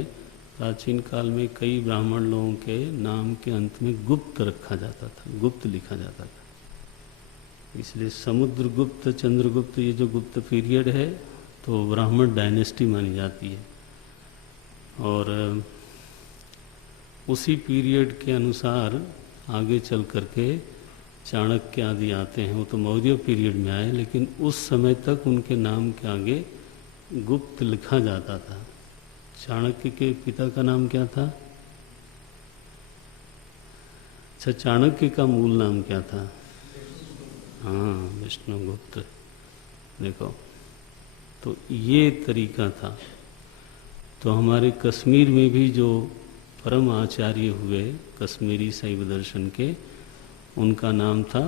प्राचीन काल में कई ब्राह्मण लोगों के नाम के अंत में गुप्त रखा जाता था, गुप्त लिखा जाता था। इसलिए समुद्रगुप्त, चंद्रगुप्त, ये जो गुप्त पीरियड है तो ब्राह्मण डायनेस्टी मानी जाती है। और उसी पीरियड के अनुसार आगे चल करके चाणक्य आदि आते हैं। वो तो मौर्य पीरियड में आए, लेकिन उस समय तक उनके नाम के आगे गुप्त लिखा जाता था। चाणक्य के पिता का नाम क्या था? अच्छा, चाणक्य का मूल नाम क्या था? हाँ, विष्णुगुप्त। देखो, तो ये तरीका था। तो हमारे कश्मीर में भी जो परम आचार्य हुए कश्मीरी शैव दर्शन के, उनका नाम था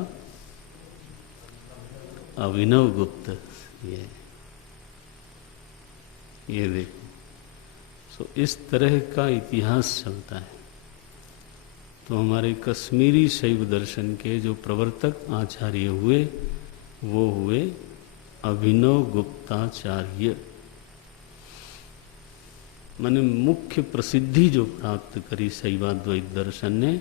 अभिनव गुप्त। ये देखो, तो इस तरह का इतिहास चलता है। तो हमारे कश्मीरी शैव दर्शन के जो प्रवर्तक आचार्य हुए वो हुए अभिनव गुप्ताचार्य। माने मुख्य प्रसिद्धि जो प्राप्त करी शैवाद्वैत दर्शन ने,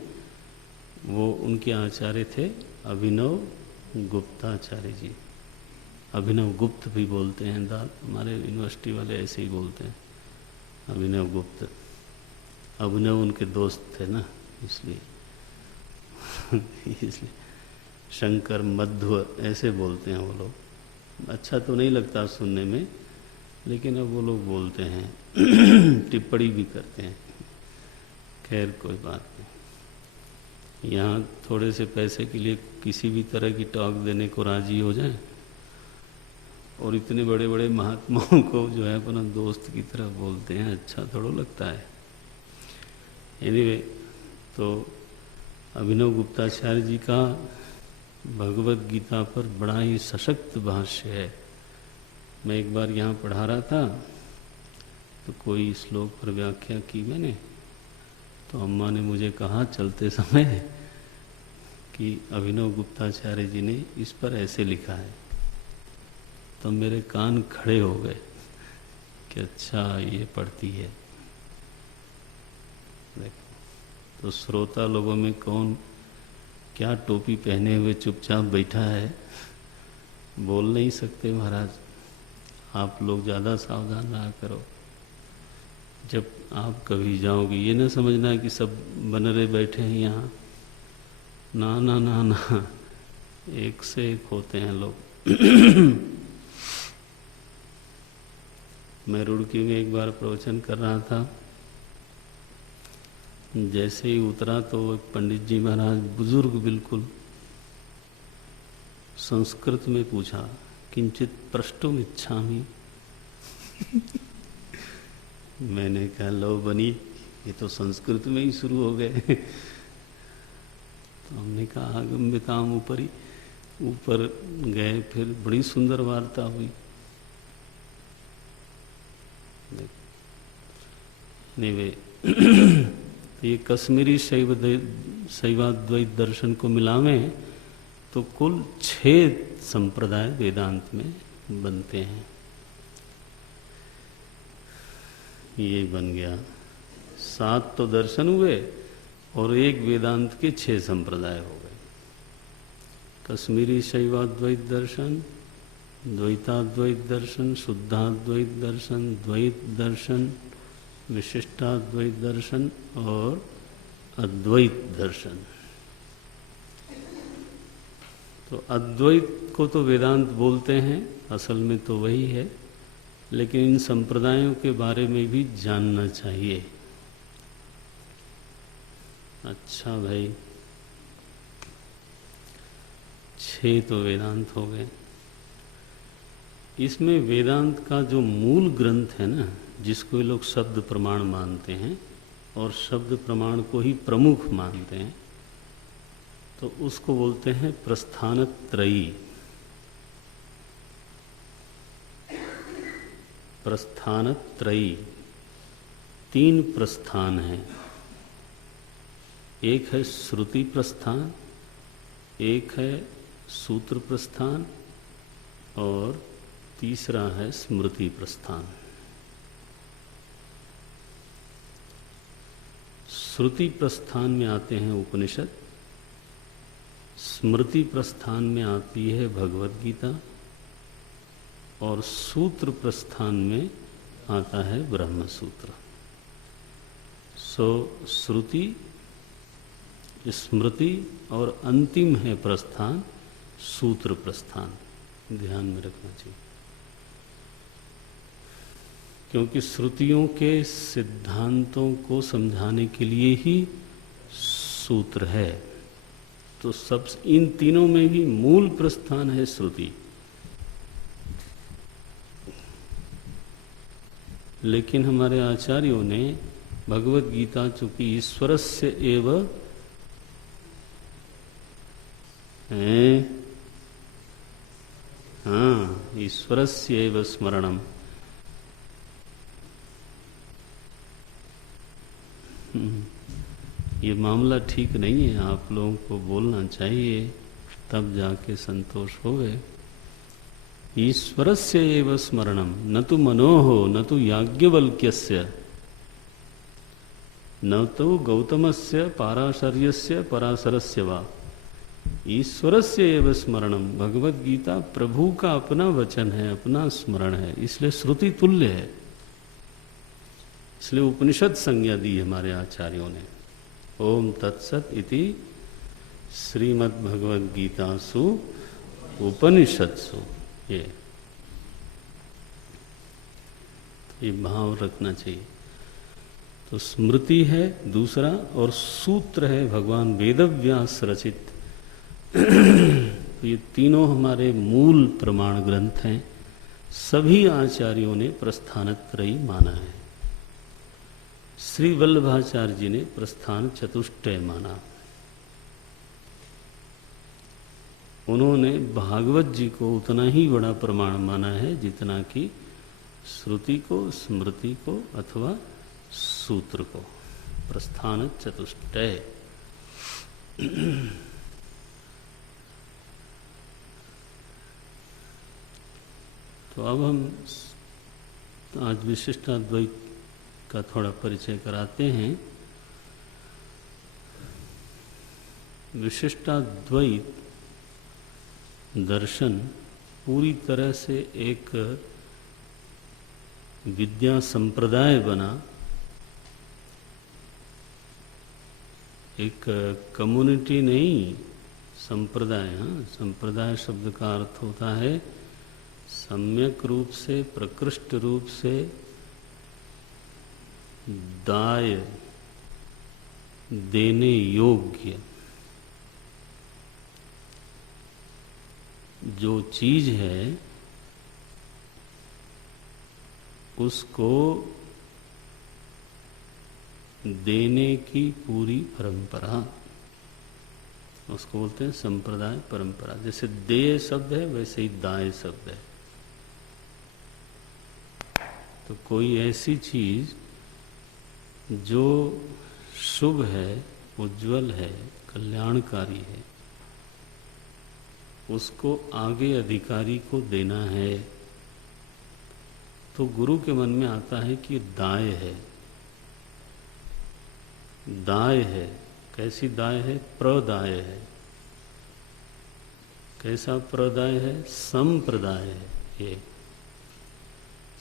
वो उनके आचार्य थे अभिनव गुप्ताचार्य जी। अभिनव गुप्त भी बोलते हैं, हमारे यूनिवर्सिटी वाले ऐसे ही बोलते हैं, अभिनव गुप्त। अभिनव उनके दोस्त थे ना, इसलिए इसलिए शंकर, मध्व ऐसे बोलते हैं वो लोग। अच्छा तो नहीं लगता सुनने में, लेकिन अब वो लोग बोलते हैं टिप्पणी भी करते हैं। खैर कोई बात नहीं। यहाँ थोड़े से पैसे के लिए किसी भी तरह की टॉक देने को राजी हो जाए, और इतने बड़े बड़े महात्माओं को जो है अपना दोस्त की तरह बोलते हैं, अच्छा थोड़ा लगता है। एनीवे, तो अभिनव गुप्ताचार्य जी का भगवत गीता पर बड़ा ही सशक्त भाष्य है। मैं एक बार यहाँ पढ़ा रहा था तो कोई श्लोक पर व्याख्या की मैंने, तो अम्मा ने मुझे कहा चलते समय कि अभिनव गुप्ताचार्य जी ने इस पर ऐसे लिखा है। तो मेरे कान खड़े हो गए कि अच्छा ये पढ़ती है। तो श्रोता लोगों में कौन क्या टोपी पहने हुए चुपचाप बैठा है, बोल नहीं सकते महाराज। आप लोग ज़्यादा सावधान रहा करो। जब आप कभी जाओगे, ये ना समझना कि सब बनरे बैठे हैं यहाँ, ना ना ना ना, एक से एक होते हैं लोग। मैं रुड़की में एक बार प्रवचन कर रहा था, जैसे ही उतरा तो एक पंडित जी महाराज, बुजुर्ग बिल्कुल, संस्कृत में पूछा, किंचित प्रष्टुम इच्छामि। मैंने कहा लो बनी, ये तो संस्कृत में ही शुरू हो गए। तो हमने कहा आगम्यताम ऊपरी, ऊपर गए, फिर बड़ी सुंदर वार्ता हुई। वे ये कश्मीरी शैवाद्वैत दर्शन को मिलावें तो कुल 6 संप्रदाय वेदांत में बनते हैं। ये बन गया, 7 तो दर्शन हुए और एक वेदांत के 6 संप्रदाय हो गए। कश्मीरी शैवाद्वैत दर्शन, द्वैताद्वैत दर्शन, शुद्धाद्वैत दर्शन, द्वैत दर्शन, विशिष्टाद्वैत दर्शन और अद्वैत दर्शन। तो अद्वैत को तो वेदांत बोलते हैं, असल में तो वही है, लेकिन इन संप्रदायों के बारे में भी जानना चाहिए। अच्छा भाई, 6 तो वेदांत हो गए। इसमें वेदांत का जो मूल ग्रंथ है ना, जिसको ये लोग शब्द प्रमाण मानते हैं और शब्द प्रमाण को ही प्रमुख मानते हैं, तो उसको बोलते हैं प्रस्थानत्रयी। प्रस्थानत्रयी 3 प्रस्थान हैं। एक है श्रुति प्रस्थान, एक है सूत्र प्रस्थान और तीसरा है स्मृति प्रस्थान। श्रुति प्रस्थान में आते हैं उपनिषद, स्मृति प्रस्थान में आती है भगवद गीता, और सूत्र प्रस्थान में आता है ब्रह्म सूत्र। सो श्रुति, स्मृति और अंतिम है प्रस्थान सूत्र प्रस्थान, ध्यान में रखना चाहिए। क्योंकि श्रुतियों के सिद्धांतों को समझाने के लिए ही सूत्र है। तो सब इन तीनों में भी मूल प्रस्थान है श्रुति। लेकिन हमारे आचार्यों ने भगवद गीता चूंकि ईश्वरस्य एव है, हाँ, ईश्वरस्य एव स्मरणम, ये मामला ठीक नहीं है, आप लोगों को बोलना चाहिए, तब जाके संतोष होवे। ईश्वरस्य एव स्मरणम, न तो मनोः, न तो याज्ञवल्क्यस्य, न तो गौतमस्य पाराशर्यस्य पराशरस्य वा, ईश्वरस्य एव स्मरणम। भगवद गीता प्रभु का अपना वचन है, अपना स्मरण है, इसलिए श्रुति तुल्य है। इसलिए उपनिषद संज्ञा दी हमारे आचार्यों ने। ओम तत्सत इति श्रीमद् भगवद गीतासु उपनिषत्सु, ये भाव रखना चाहिए। तो स्मृति है दूसरा, और सूत्र है भगवान वेदव्यास रचित। ये तीनों हमारे मूल प्रमाण ग्रंथ हैं। सभी आचार्यों ने प्रस्थानत्रयी माना है। श्री वल्लभाचार्य जी ने प्रस्थान चतुष्टय माना। उन्होंने भागवत जी को उतना ही बड़ा प्रमाण माना है जितना कि श्रुति को, स्मृति को अथवा सूत्र को। प्रस्थान चतुष्टय। तो अब हम आज विशिष्टाद्वैत का थोड़ा परिचय कराते हैं। विशिष्टाद्वैत दर्शन पूरी तरह से एक विद्या संप्रदाय बना, एक कम्युनिटी नहीं, संप्रदाय। हाँ, संप्रदाय शब्द का अर्थ होता है सम्यक रूप से, प्रकृष्ट रूप से दाय देने योग्य जो चीज है उसको देने की पूरी परंपरा, उसको बोलते हैं संप्रदाय परंपरा। जैसे देय शब्द है वैसे ही दाय शब्द है। तो कोई ऐसी चीज जो शुभ है, उज्जवल है, कल्याणकारी है, उसको आगे अधिकारी को देना है, तो गुरु के मन में आता है कि दाय है। दाय है, कैसी दाय है? प्रदाय है। कैसा प्रदाय है? संप्रदाय है। ये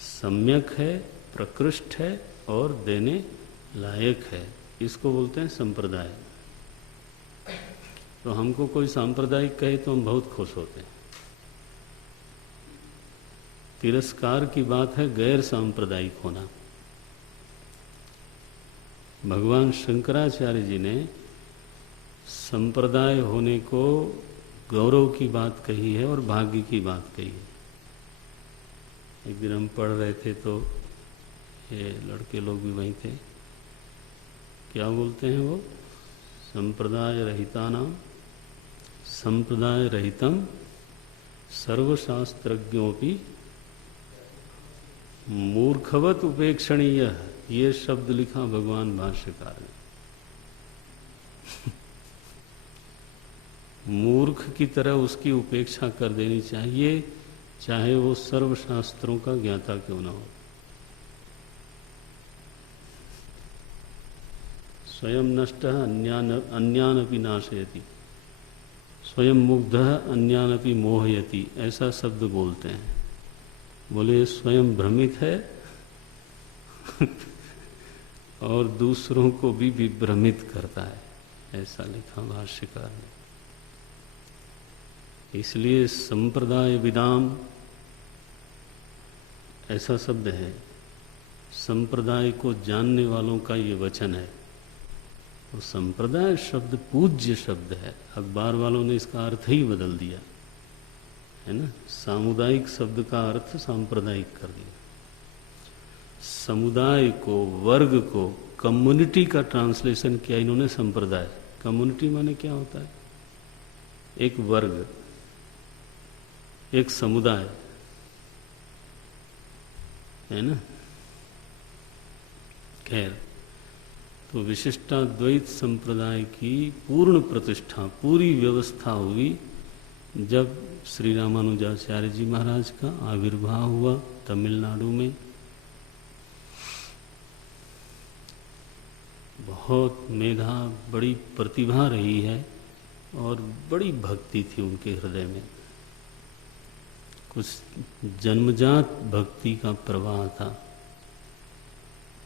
सम्यक है, प्रकृष्ट है और देने लायक है, इसको बोलते हैं संप्रदाय। तो हमको कोई सांप्रदायिक कहे तो हम बहुत खुश होते हैं। तिरस्कार की बात है गैर सांप्रदायिक होना। भगवान शंकराचार्य जी ने संप्रदाय होने को गौरव की बात कही है और भाग्य की बात कही है। एक दिन हम पढ़ रहे थे तो ये लड़के लोग भी वहीं थे, क्या बोलते हैं वो? संप्रदाय रहितानाम संप्रदाय रहितम सर्वशास्त्रज्ञोपि मूर्खवत उपेक्षणीय, ये शब्द लिखा भगवान भाष्यकार ने। मूर्ख की तरह उसकी उपेक्षा कर देनी चाहिए। चाहे वो सर्वशास्त्रों का ज्ञाता क्यों न हो। स्वयं नष्टः अन्यानपि नाशयति, स्वयं मुग्धः अन्यानपि मोहयति, ऐसा शब्द बोलते हैं। बोले स्वयं भ्रमित है और दूसरों को भी विभ्रमित करता है, ऐसा लिखा भाष्यकार ने। इसलिए संप्रदाय विदाम ऐसा शब्द है, संप्रदाय को जानने वालों का ये वचन है। तो संप्रदाय शब्द पूज्य शब्द है, अखबार वालों ने इसका अर्थ ही बदल दिया है ना। सामुदायिक शब्द का अर्थ सांप्रदायिक कर दिया। समुदाय को, वर्ग को, कम्युनिटी का ट्रांसलेशन किया इन्होंने संप्रदाय। कम्युनिटी माने क्या होता है? एक वर्ग, एक समुदाय, है ना। खैर, तो विशिष्टाद्वैत संप्रदाय की पूर्ण प्रतिष्ठा, पूरी व्यवस्था हुई जब श्री रामानुजाचार्य जी महाराज का आविर्भाव हुआ तमिलनाडु में। बहुत मेधा, बड़ी प्रतिभा रही है और बड़ी भक्ति थी उनके हृदय में। कुछ जन्मजात भक्ति का प्रवाह था।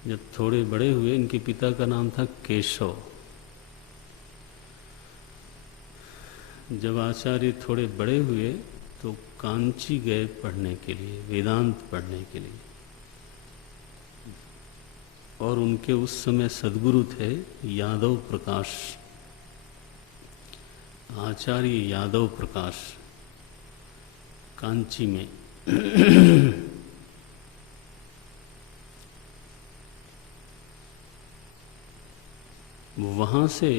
जब थोड़े बड़े हुए, इनके पिता का नाम था केशव। जब आचार्य थोड़े बड़े हुए तो कांची गए पढ़ने के लिए, वेदांत पढ़ने के लिए। और उनके उस समय सद्गुरु थे यादव प्रकाश, आचार्य यादव प्रकाश, कांची में। वहाँ से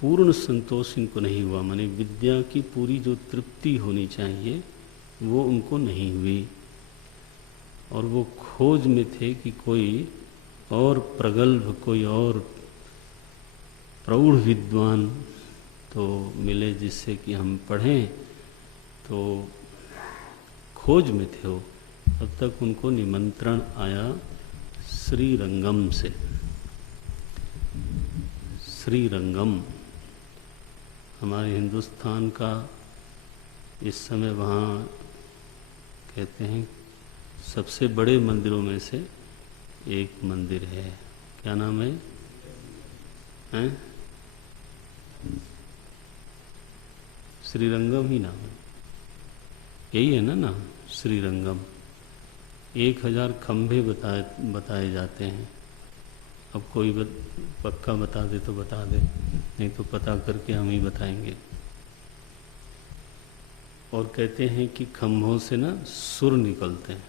पूर्ण संतोष इनको नहीं हुआ, माने विद्या की पूरी जो तृप्ति होनी चाहिए वो उनको नहीं हुई। और वो खोज में थे कि कोई और प्रगल्भ, कोई और प्रौढ़ विद्वान तो मिले जिससे कि हम पढ़ें। तो खोज में थे वो। तब तक उनको निमंत्रण आया श्रीरंगम से। श्रीरंगम हमारे हिंदुस्तान का इस समय वहाँ कहते हैं सबसे बड़े मंदिरों में से एक मंदिर है। क्या नाम है? हैं? श्रीरंगम ही नाम है, यही है ना नाम, श्रीरंगम। 1000 खंभे बताए जाते हैं। अब कोई पक्का बता दे तो बता दे, नहीं तो पता करके हम ही बताएंगे। और कहते हैं कि खंभों से ना सुर निकलते हैं।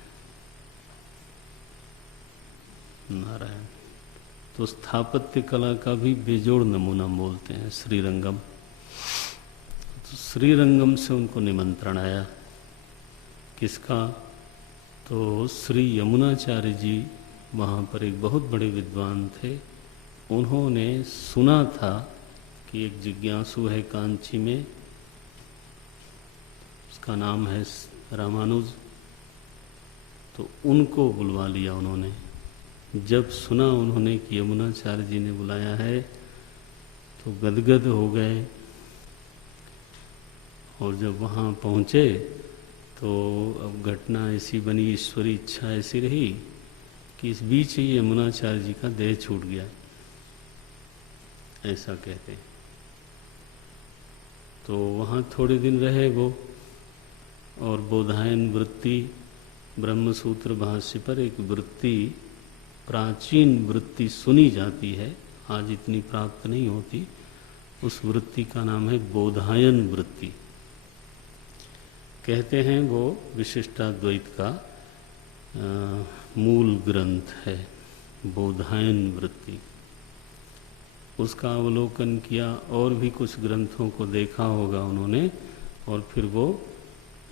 नारायण। तो स्थापत्य कला का भी बेजोड़ नमूना बोलते हैं श्रीरंगम। तो श्रीरंगम से उनको निमंत्रण आया। किसका? तो श्री यमुनाचार्य जी वहाँ पर एक बहुत बड़े विद्वान थे। उन्होंने सुना था कि एक जिज्ञासु है कांची में, उसका नाम है रामानुज। तो उनको बुलवा लिया उन्होंने। जब सुना उन्होंने कि यमुनाचार्य जी ने बुलाया है तो गदगद हो गए। और जब वहाँ पहुँचे तो अब घटना ऐसी बनी, ईश्वरी इच्छा ऐसी रही कि इस बीच ही यमुनाचार्य जी का देह छूट गया, ऐसा कहते हैं। तो वहाँ थोड़े दिन रहे वो। और बोधायन वृत्ति, ब्रह्मसूत्र भाष्य पर एक वृत्ति, प्राचीन वृत्ति सुनी जाती है, आज इतनी प्राप्त नहीं होती। उस वृत्ति का नाम है बोधायन वृत्ति। कहते हैं वो विशिष्टाद्वैत का मूल ग्रंथ है, बोधायन वृत्ति। उसका अवलोकन किया और भी कुछ ग्रंथों को देखा होगा उन्होंने। और फिर वो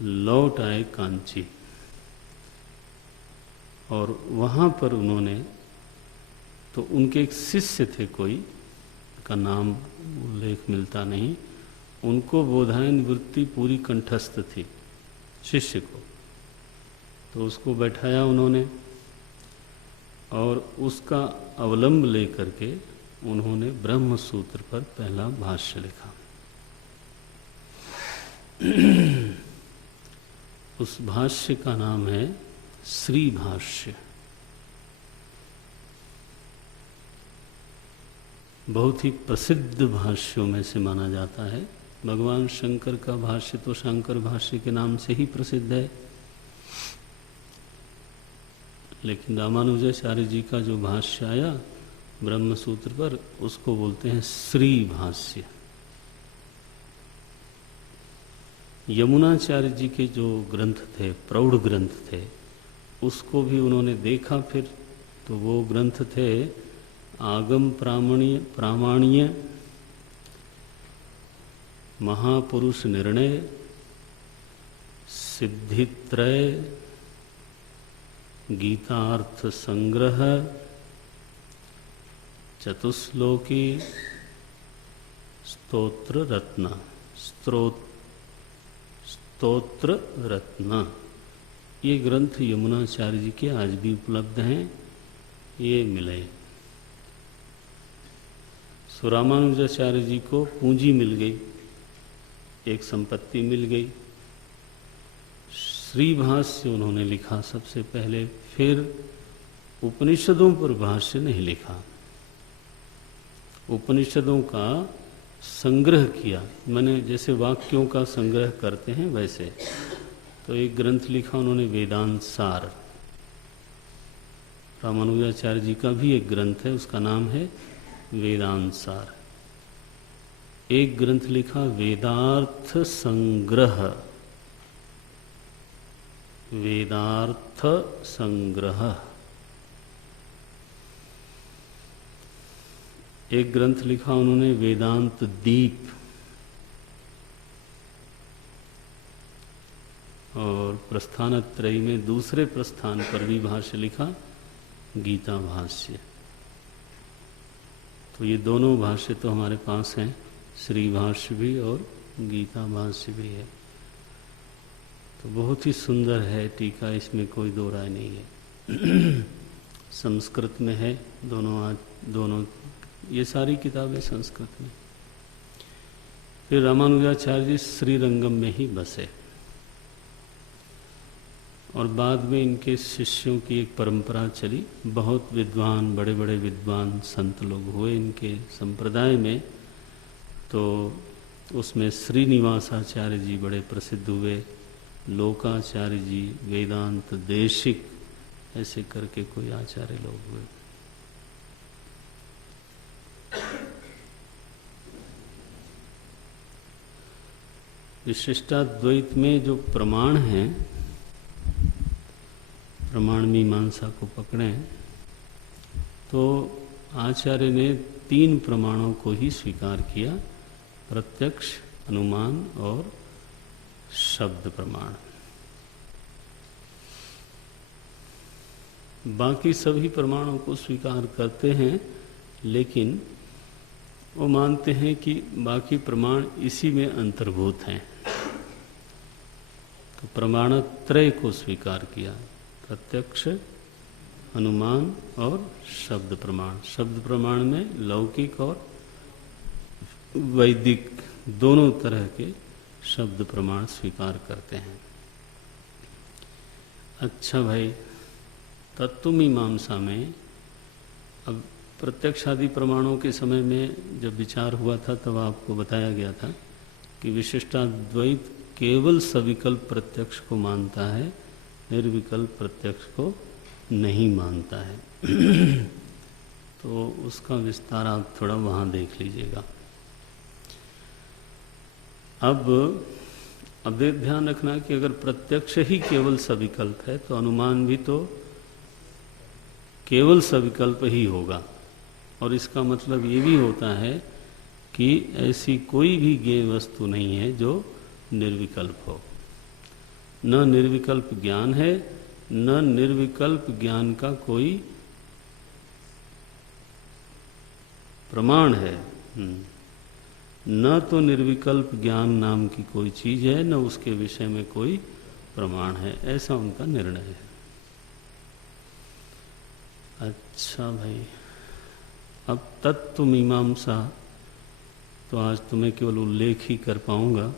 लौट आए कांची। और वहाँ पर उन्होंने, तो उनके एक शिष्य थे कोई, का नाम उल्लेख मिलता नहीं, उनको बोधायन वृत्ति पूरी कंठस्थ थी। शिष्य को। तो उसको बैठाया उन्होंने और उसका अवलंब लेकर के उन्होंने ब्रह्म सूत्र पर पहला भाष्य लिखा। उस भाष्य का नाम है श्री भाष्य। बहुत ही प्रसिद्ध भाष्यों में से माना जाता है। भगवान शंकर का भाष्य तो शंकर भाष्य के नाम से ही प्रसिद्ध है, लेकिन रामानुजाचार्य जी का जो भाष्य आया ब्रह्म सूत्र पर, उसको बोलते हैं श्री भाष्य। यमुनाचार्य जी के जो ग्रंथ थे, प्रौढ़ ग्रंथ थे, उसको भी उन्होंने देखा फिर, तो वो ग्रंथ थे आगम प्रामाण्य, महापुरुष निर्णय, सिद्धित्रय, गीतार्थ संग्रह, चतुश्लोकी, स्तोत्र रत्न। ये ग्रंथ यमुनाचार्य जी के आज भी उपलब्ध हैं, ये मिले। सो रामानुजाचार्य जी को पूंजी मिल गई, एक संपत्ति मिल गई। श्री भाष्य उन्होंने लिखा सबसे पहले, फिर उपनिषदों पर भाष्य नहीं लिखा, उपनिषदों का संग्रह किया। मैंने जैसे वाक्यों का संग्रह करते हैं वैसे, तो एक ग्रंथ लिखा उन्होंने वेदांत सार। रामानुजाचार्य जी का भी एक ग्रंथ है, उसका नाम है वेदांत सार। एक ग्रंथ लिखा वेदार्थ संग्रह, वेदार्थ संग्रह। एक ग्रंथ लिखा उन्होंने वेदांत दीप, और प्रस्थानत्रयी में दूसरे प्रस्थान पर भी भाष्य लिखा गीता भाष्य। तो ये दोनों भाष्य तो हमारे पास हैं, श्री भाष्य भी और गीता भाष्य भी है। तो बहुत ही सुंदर है टीका, इसमें कोई दो राय नहीं है। संस्कृत में है दोनों ये सारी किताबें संस्कृत में। फिर रामानुजाचार्य जी श्रीरंगम में ही बसे और बाद में इनके शिष्यों की एक परंपरा चली। बहुत विद्वान, बड़े बड़े विद्वान संत लोग हुए इनके संप्रदाय में। तो उसमें श्रीनिवासाचार्य जी बड़े प्रसिद्ध हुए, लोकाचार्य जी, वेदांत देशिक, ऐसे करके कोई आचार्य लोग हुए। विशिष्टाद्वैत में जो प्रमाण हैं, प्रमाण मीमांसा को पकड़े तो आचार्य ने 3 प्रमाणों को ही स्वीकार किया, प्रत्यक्ष, अनुमान और शब्द प्रमाण। बाकी सभी प्रमाणों को स्वीकार करते हैं, लेकिन वो मानते हैं कि बाकी प्रमाण इसी में अंतर्भूत हैं। तो प्रमाणत्रय को स्वीकार किया, प्रत्यक्ष, अनुमान और शब्द प्रमाण। शब्द प्रमाण में लौकिक और वैदिक दोनों तरह के शब्द प्रमाण स्वीकार करते हैं। अच्छा भाई, तत्वमीमांसा में अब प्रत्यक्ष आदि प्रमाणों के समय में जब विचार हुआ था तब आपको बताया गया था कि विशिष्टाद्वैत केवल सविकल्प प्रत्यक्ष को मानता है, निर्विकल्प प्रत्यक्ष को नहीं मानता है। तो उसका विस्तार आप थोड़ा वहाँ देख लीजिएगा। अब ध्यान रखना कि अगर प्रत्यक्ष ही केवल सविकल्प है तो अनुमान भी तो केवल सविकल्प ही होगा। और इसका मतलब ये भी होता है कि ऐसी कोई भी ज्ञेय वस्तु नहीं है जो निर्विकल्प हो। न निर्विकल्प ज्ञान है, न निर्विकल्प ज्ञान का कोई प्रमाण है। न तो निर्विकल्प ज्ञान नाम की कोई चीज है, न उसके विषय में कोई प्रमाण है, ऐसा उनका निर्णय है। अच्छा भाई, अब तत्व मीमांसा तो आज तुम्हें केवल उल्लेख ही कर पाऊंगा।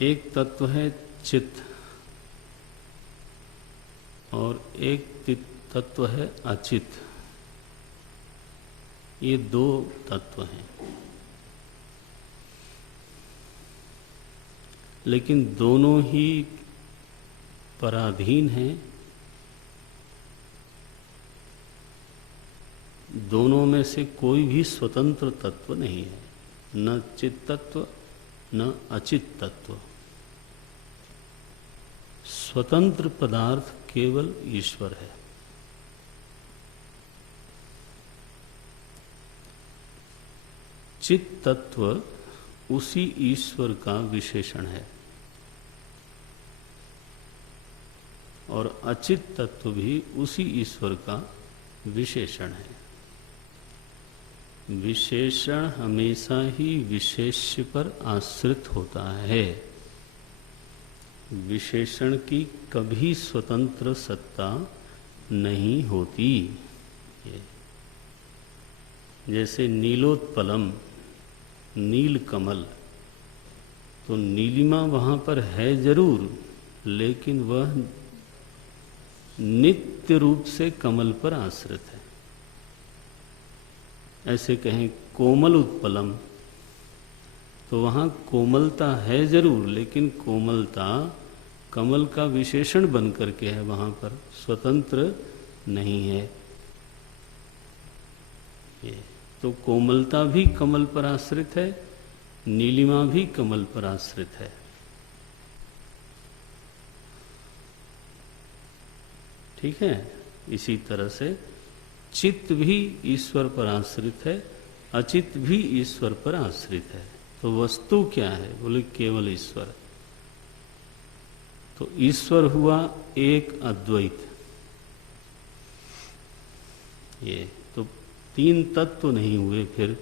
एक तत्व है चित्त और एक तत्व है अचित। ये दो तत्व हैं, लेकिन दोनों ही पराधीन हैं। दोनों में से कोई भी स्वतंत्र तत्व नहीं है, न चित तत्व न अचित तत्व। स्वतंत्र पदार्थ केवल ईश्वर है। चित तत्व उसी ईश्वर का विशेषण है और अचित तत्व भी उसी ईश्वर का विशेषण है। विशेषण हमेशा ही विशेष्य पर आश्रित होता है। विशेषण की कभी स्वतंत्र सत्ता नहीं होती। जैसे नीलोत्पलम, नील कमल, तो नीलिमा वहां पर है जरूर, लेकिन वह नित्य रूप से कमल पर आश्रित है। ऐसे कहें कोमल उत्पलम, तो वहाँ कोमलता है जरूर, लेकिन कोमलता कमल का विशेषण बन करके है, वहाँ पर स्वतंत्र नहीं है। ये तो कोमलता भी कमल पर आश्रित है, नीलिमा भी कमल पर आश्रित है। ठीक है। इसी तरह से चित्त भी ईश्वर पर आश्रित है, अचित भी ईश्वर पर आश्रित है। तो वस्तु क्या है? बोले केवल ईश्वर। तो ईश्वर हुआ एक अद्वैत। ये तो तीन तत्व नहीं हुए, फिर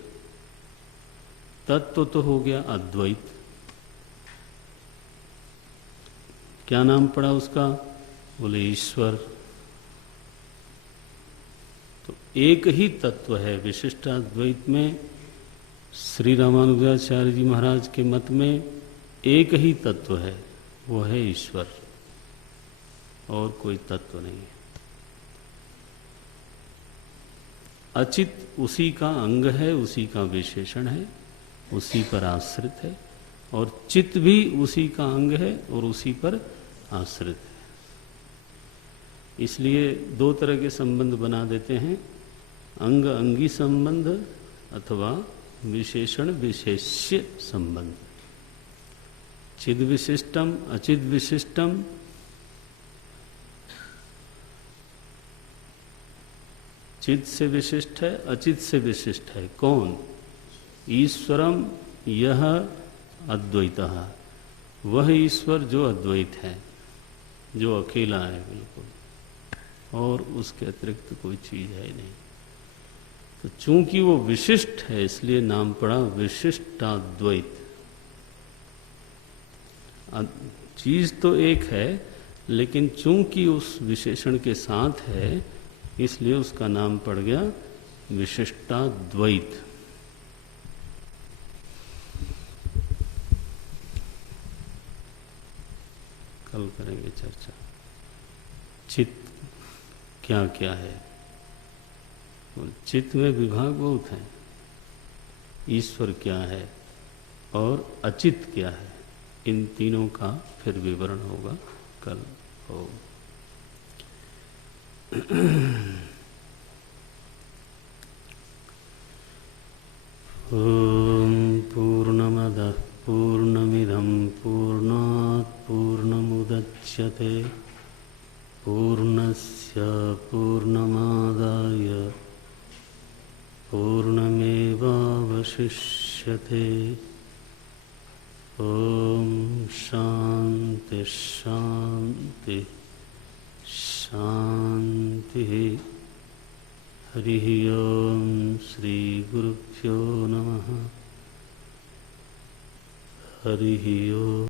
तत्व तो हो गया अद्वैत। क्या नाम पड़ा उसका? बोले ईश्वर। तो एक ही तत्व है। विशिष्टाद्वैत में श्री रामानुजाचार्य जी महाराज के मत में एक ही तत्व है, वो है ईश्वर, और कोई तत्व नहीं है। अचित उसी का अंग है, उसी का विशेषण है, उसी पर आश्रित है, और चित्त भी उसी का अंग है और उसी पर आश्रित है। इसलिए दो तरह के संबंध बना देते हैं, अंग अंगी संबंध अथवा विशेषण विशेष्य संबंध। चिद विशिष्टम अचिद विशिष्टम, चिद से विशिष्ट है, अचित से विशिष्ट है। कौन? ईश्वरम यह अद्वैतः, वह ईश्वर जो अद्वैत है, जो अकेला है बिल्कुल, और उसके अतिरिक्त कोई चीज है ही नहीं। तो चूंकि वो विशिष्ट है, इसलिए नाम पड़ा विशिष्टाद्वैत। चीज तो एक है, लेकिन चूंकि उस विशेषण के साथ है, इसलिए उसका नाम पड़ गया विशिष्टाद्वैत। कल करेंगे चर्चा। चित्त क्या क्या है? चित्त में विभाग बहुत है। ईश्वर क्या है और अचित क्या है, इन तीनों का फिर विवरण होगा कल। हो ओम पूर्णमदः पूर्णमिदं पूर्णात् पूर्णमुदच्यते पूर्णस्य पूर्णमादाय पूर्णमेवावशिष्यते। ओम शांति शांति शांति। हरि ओम श्री गुरुभ्यो नमः। हरि ओम।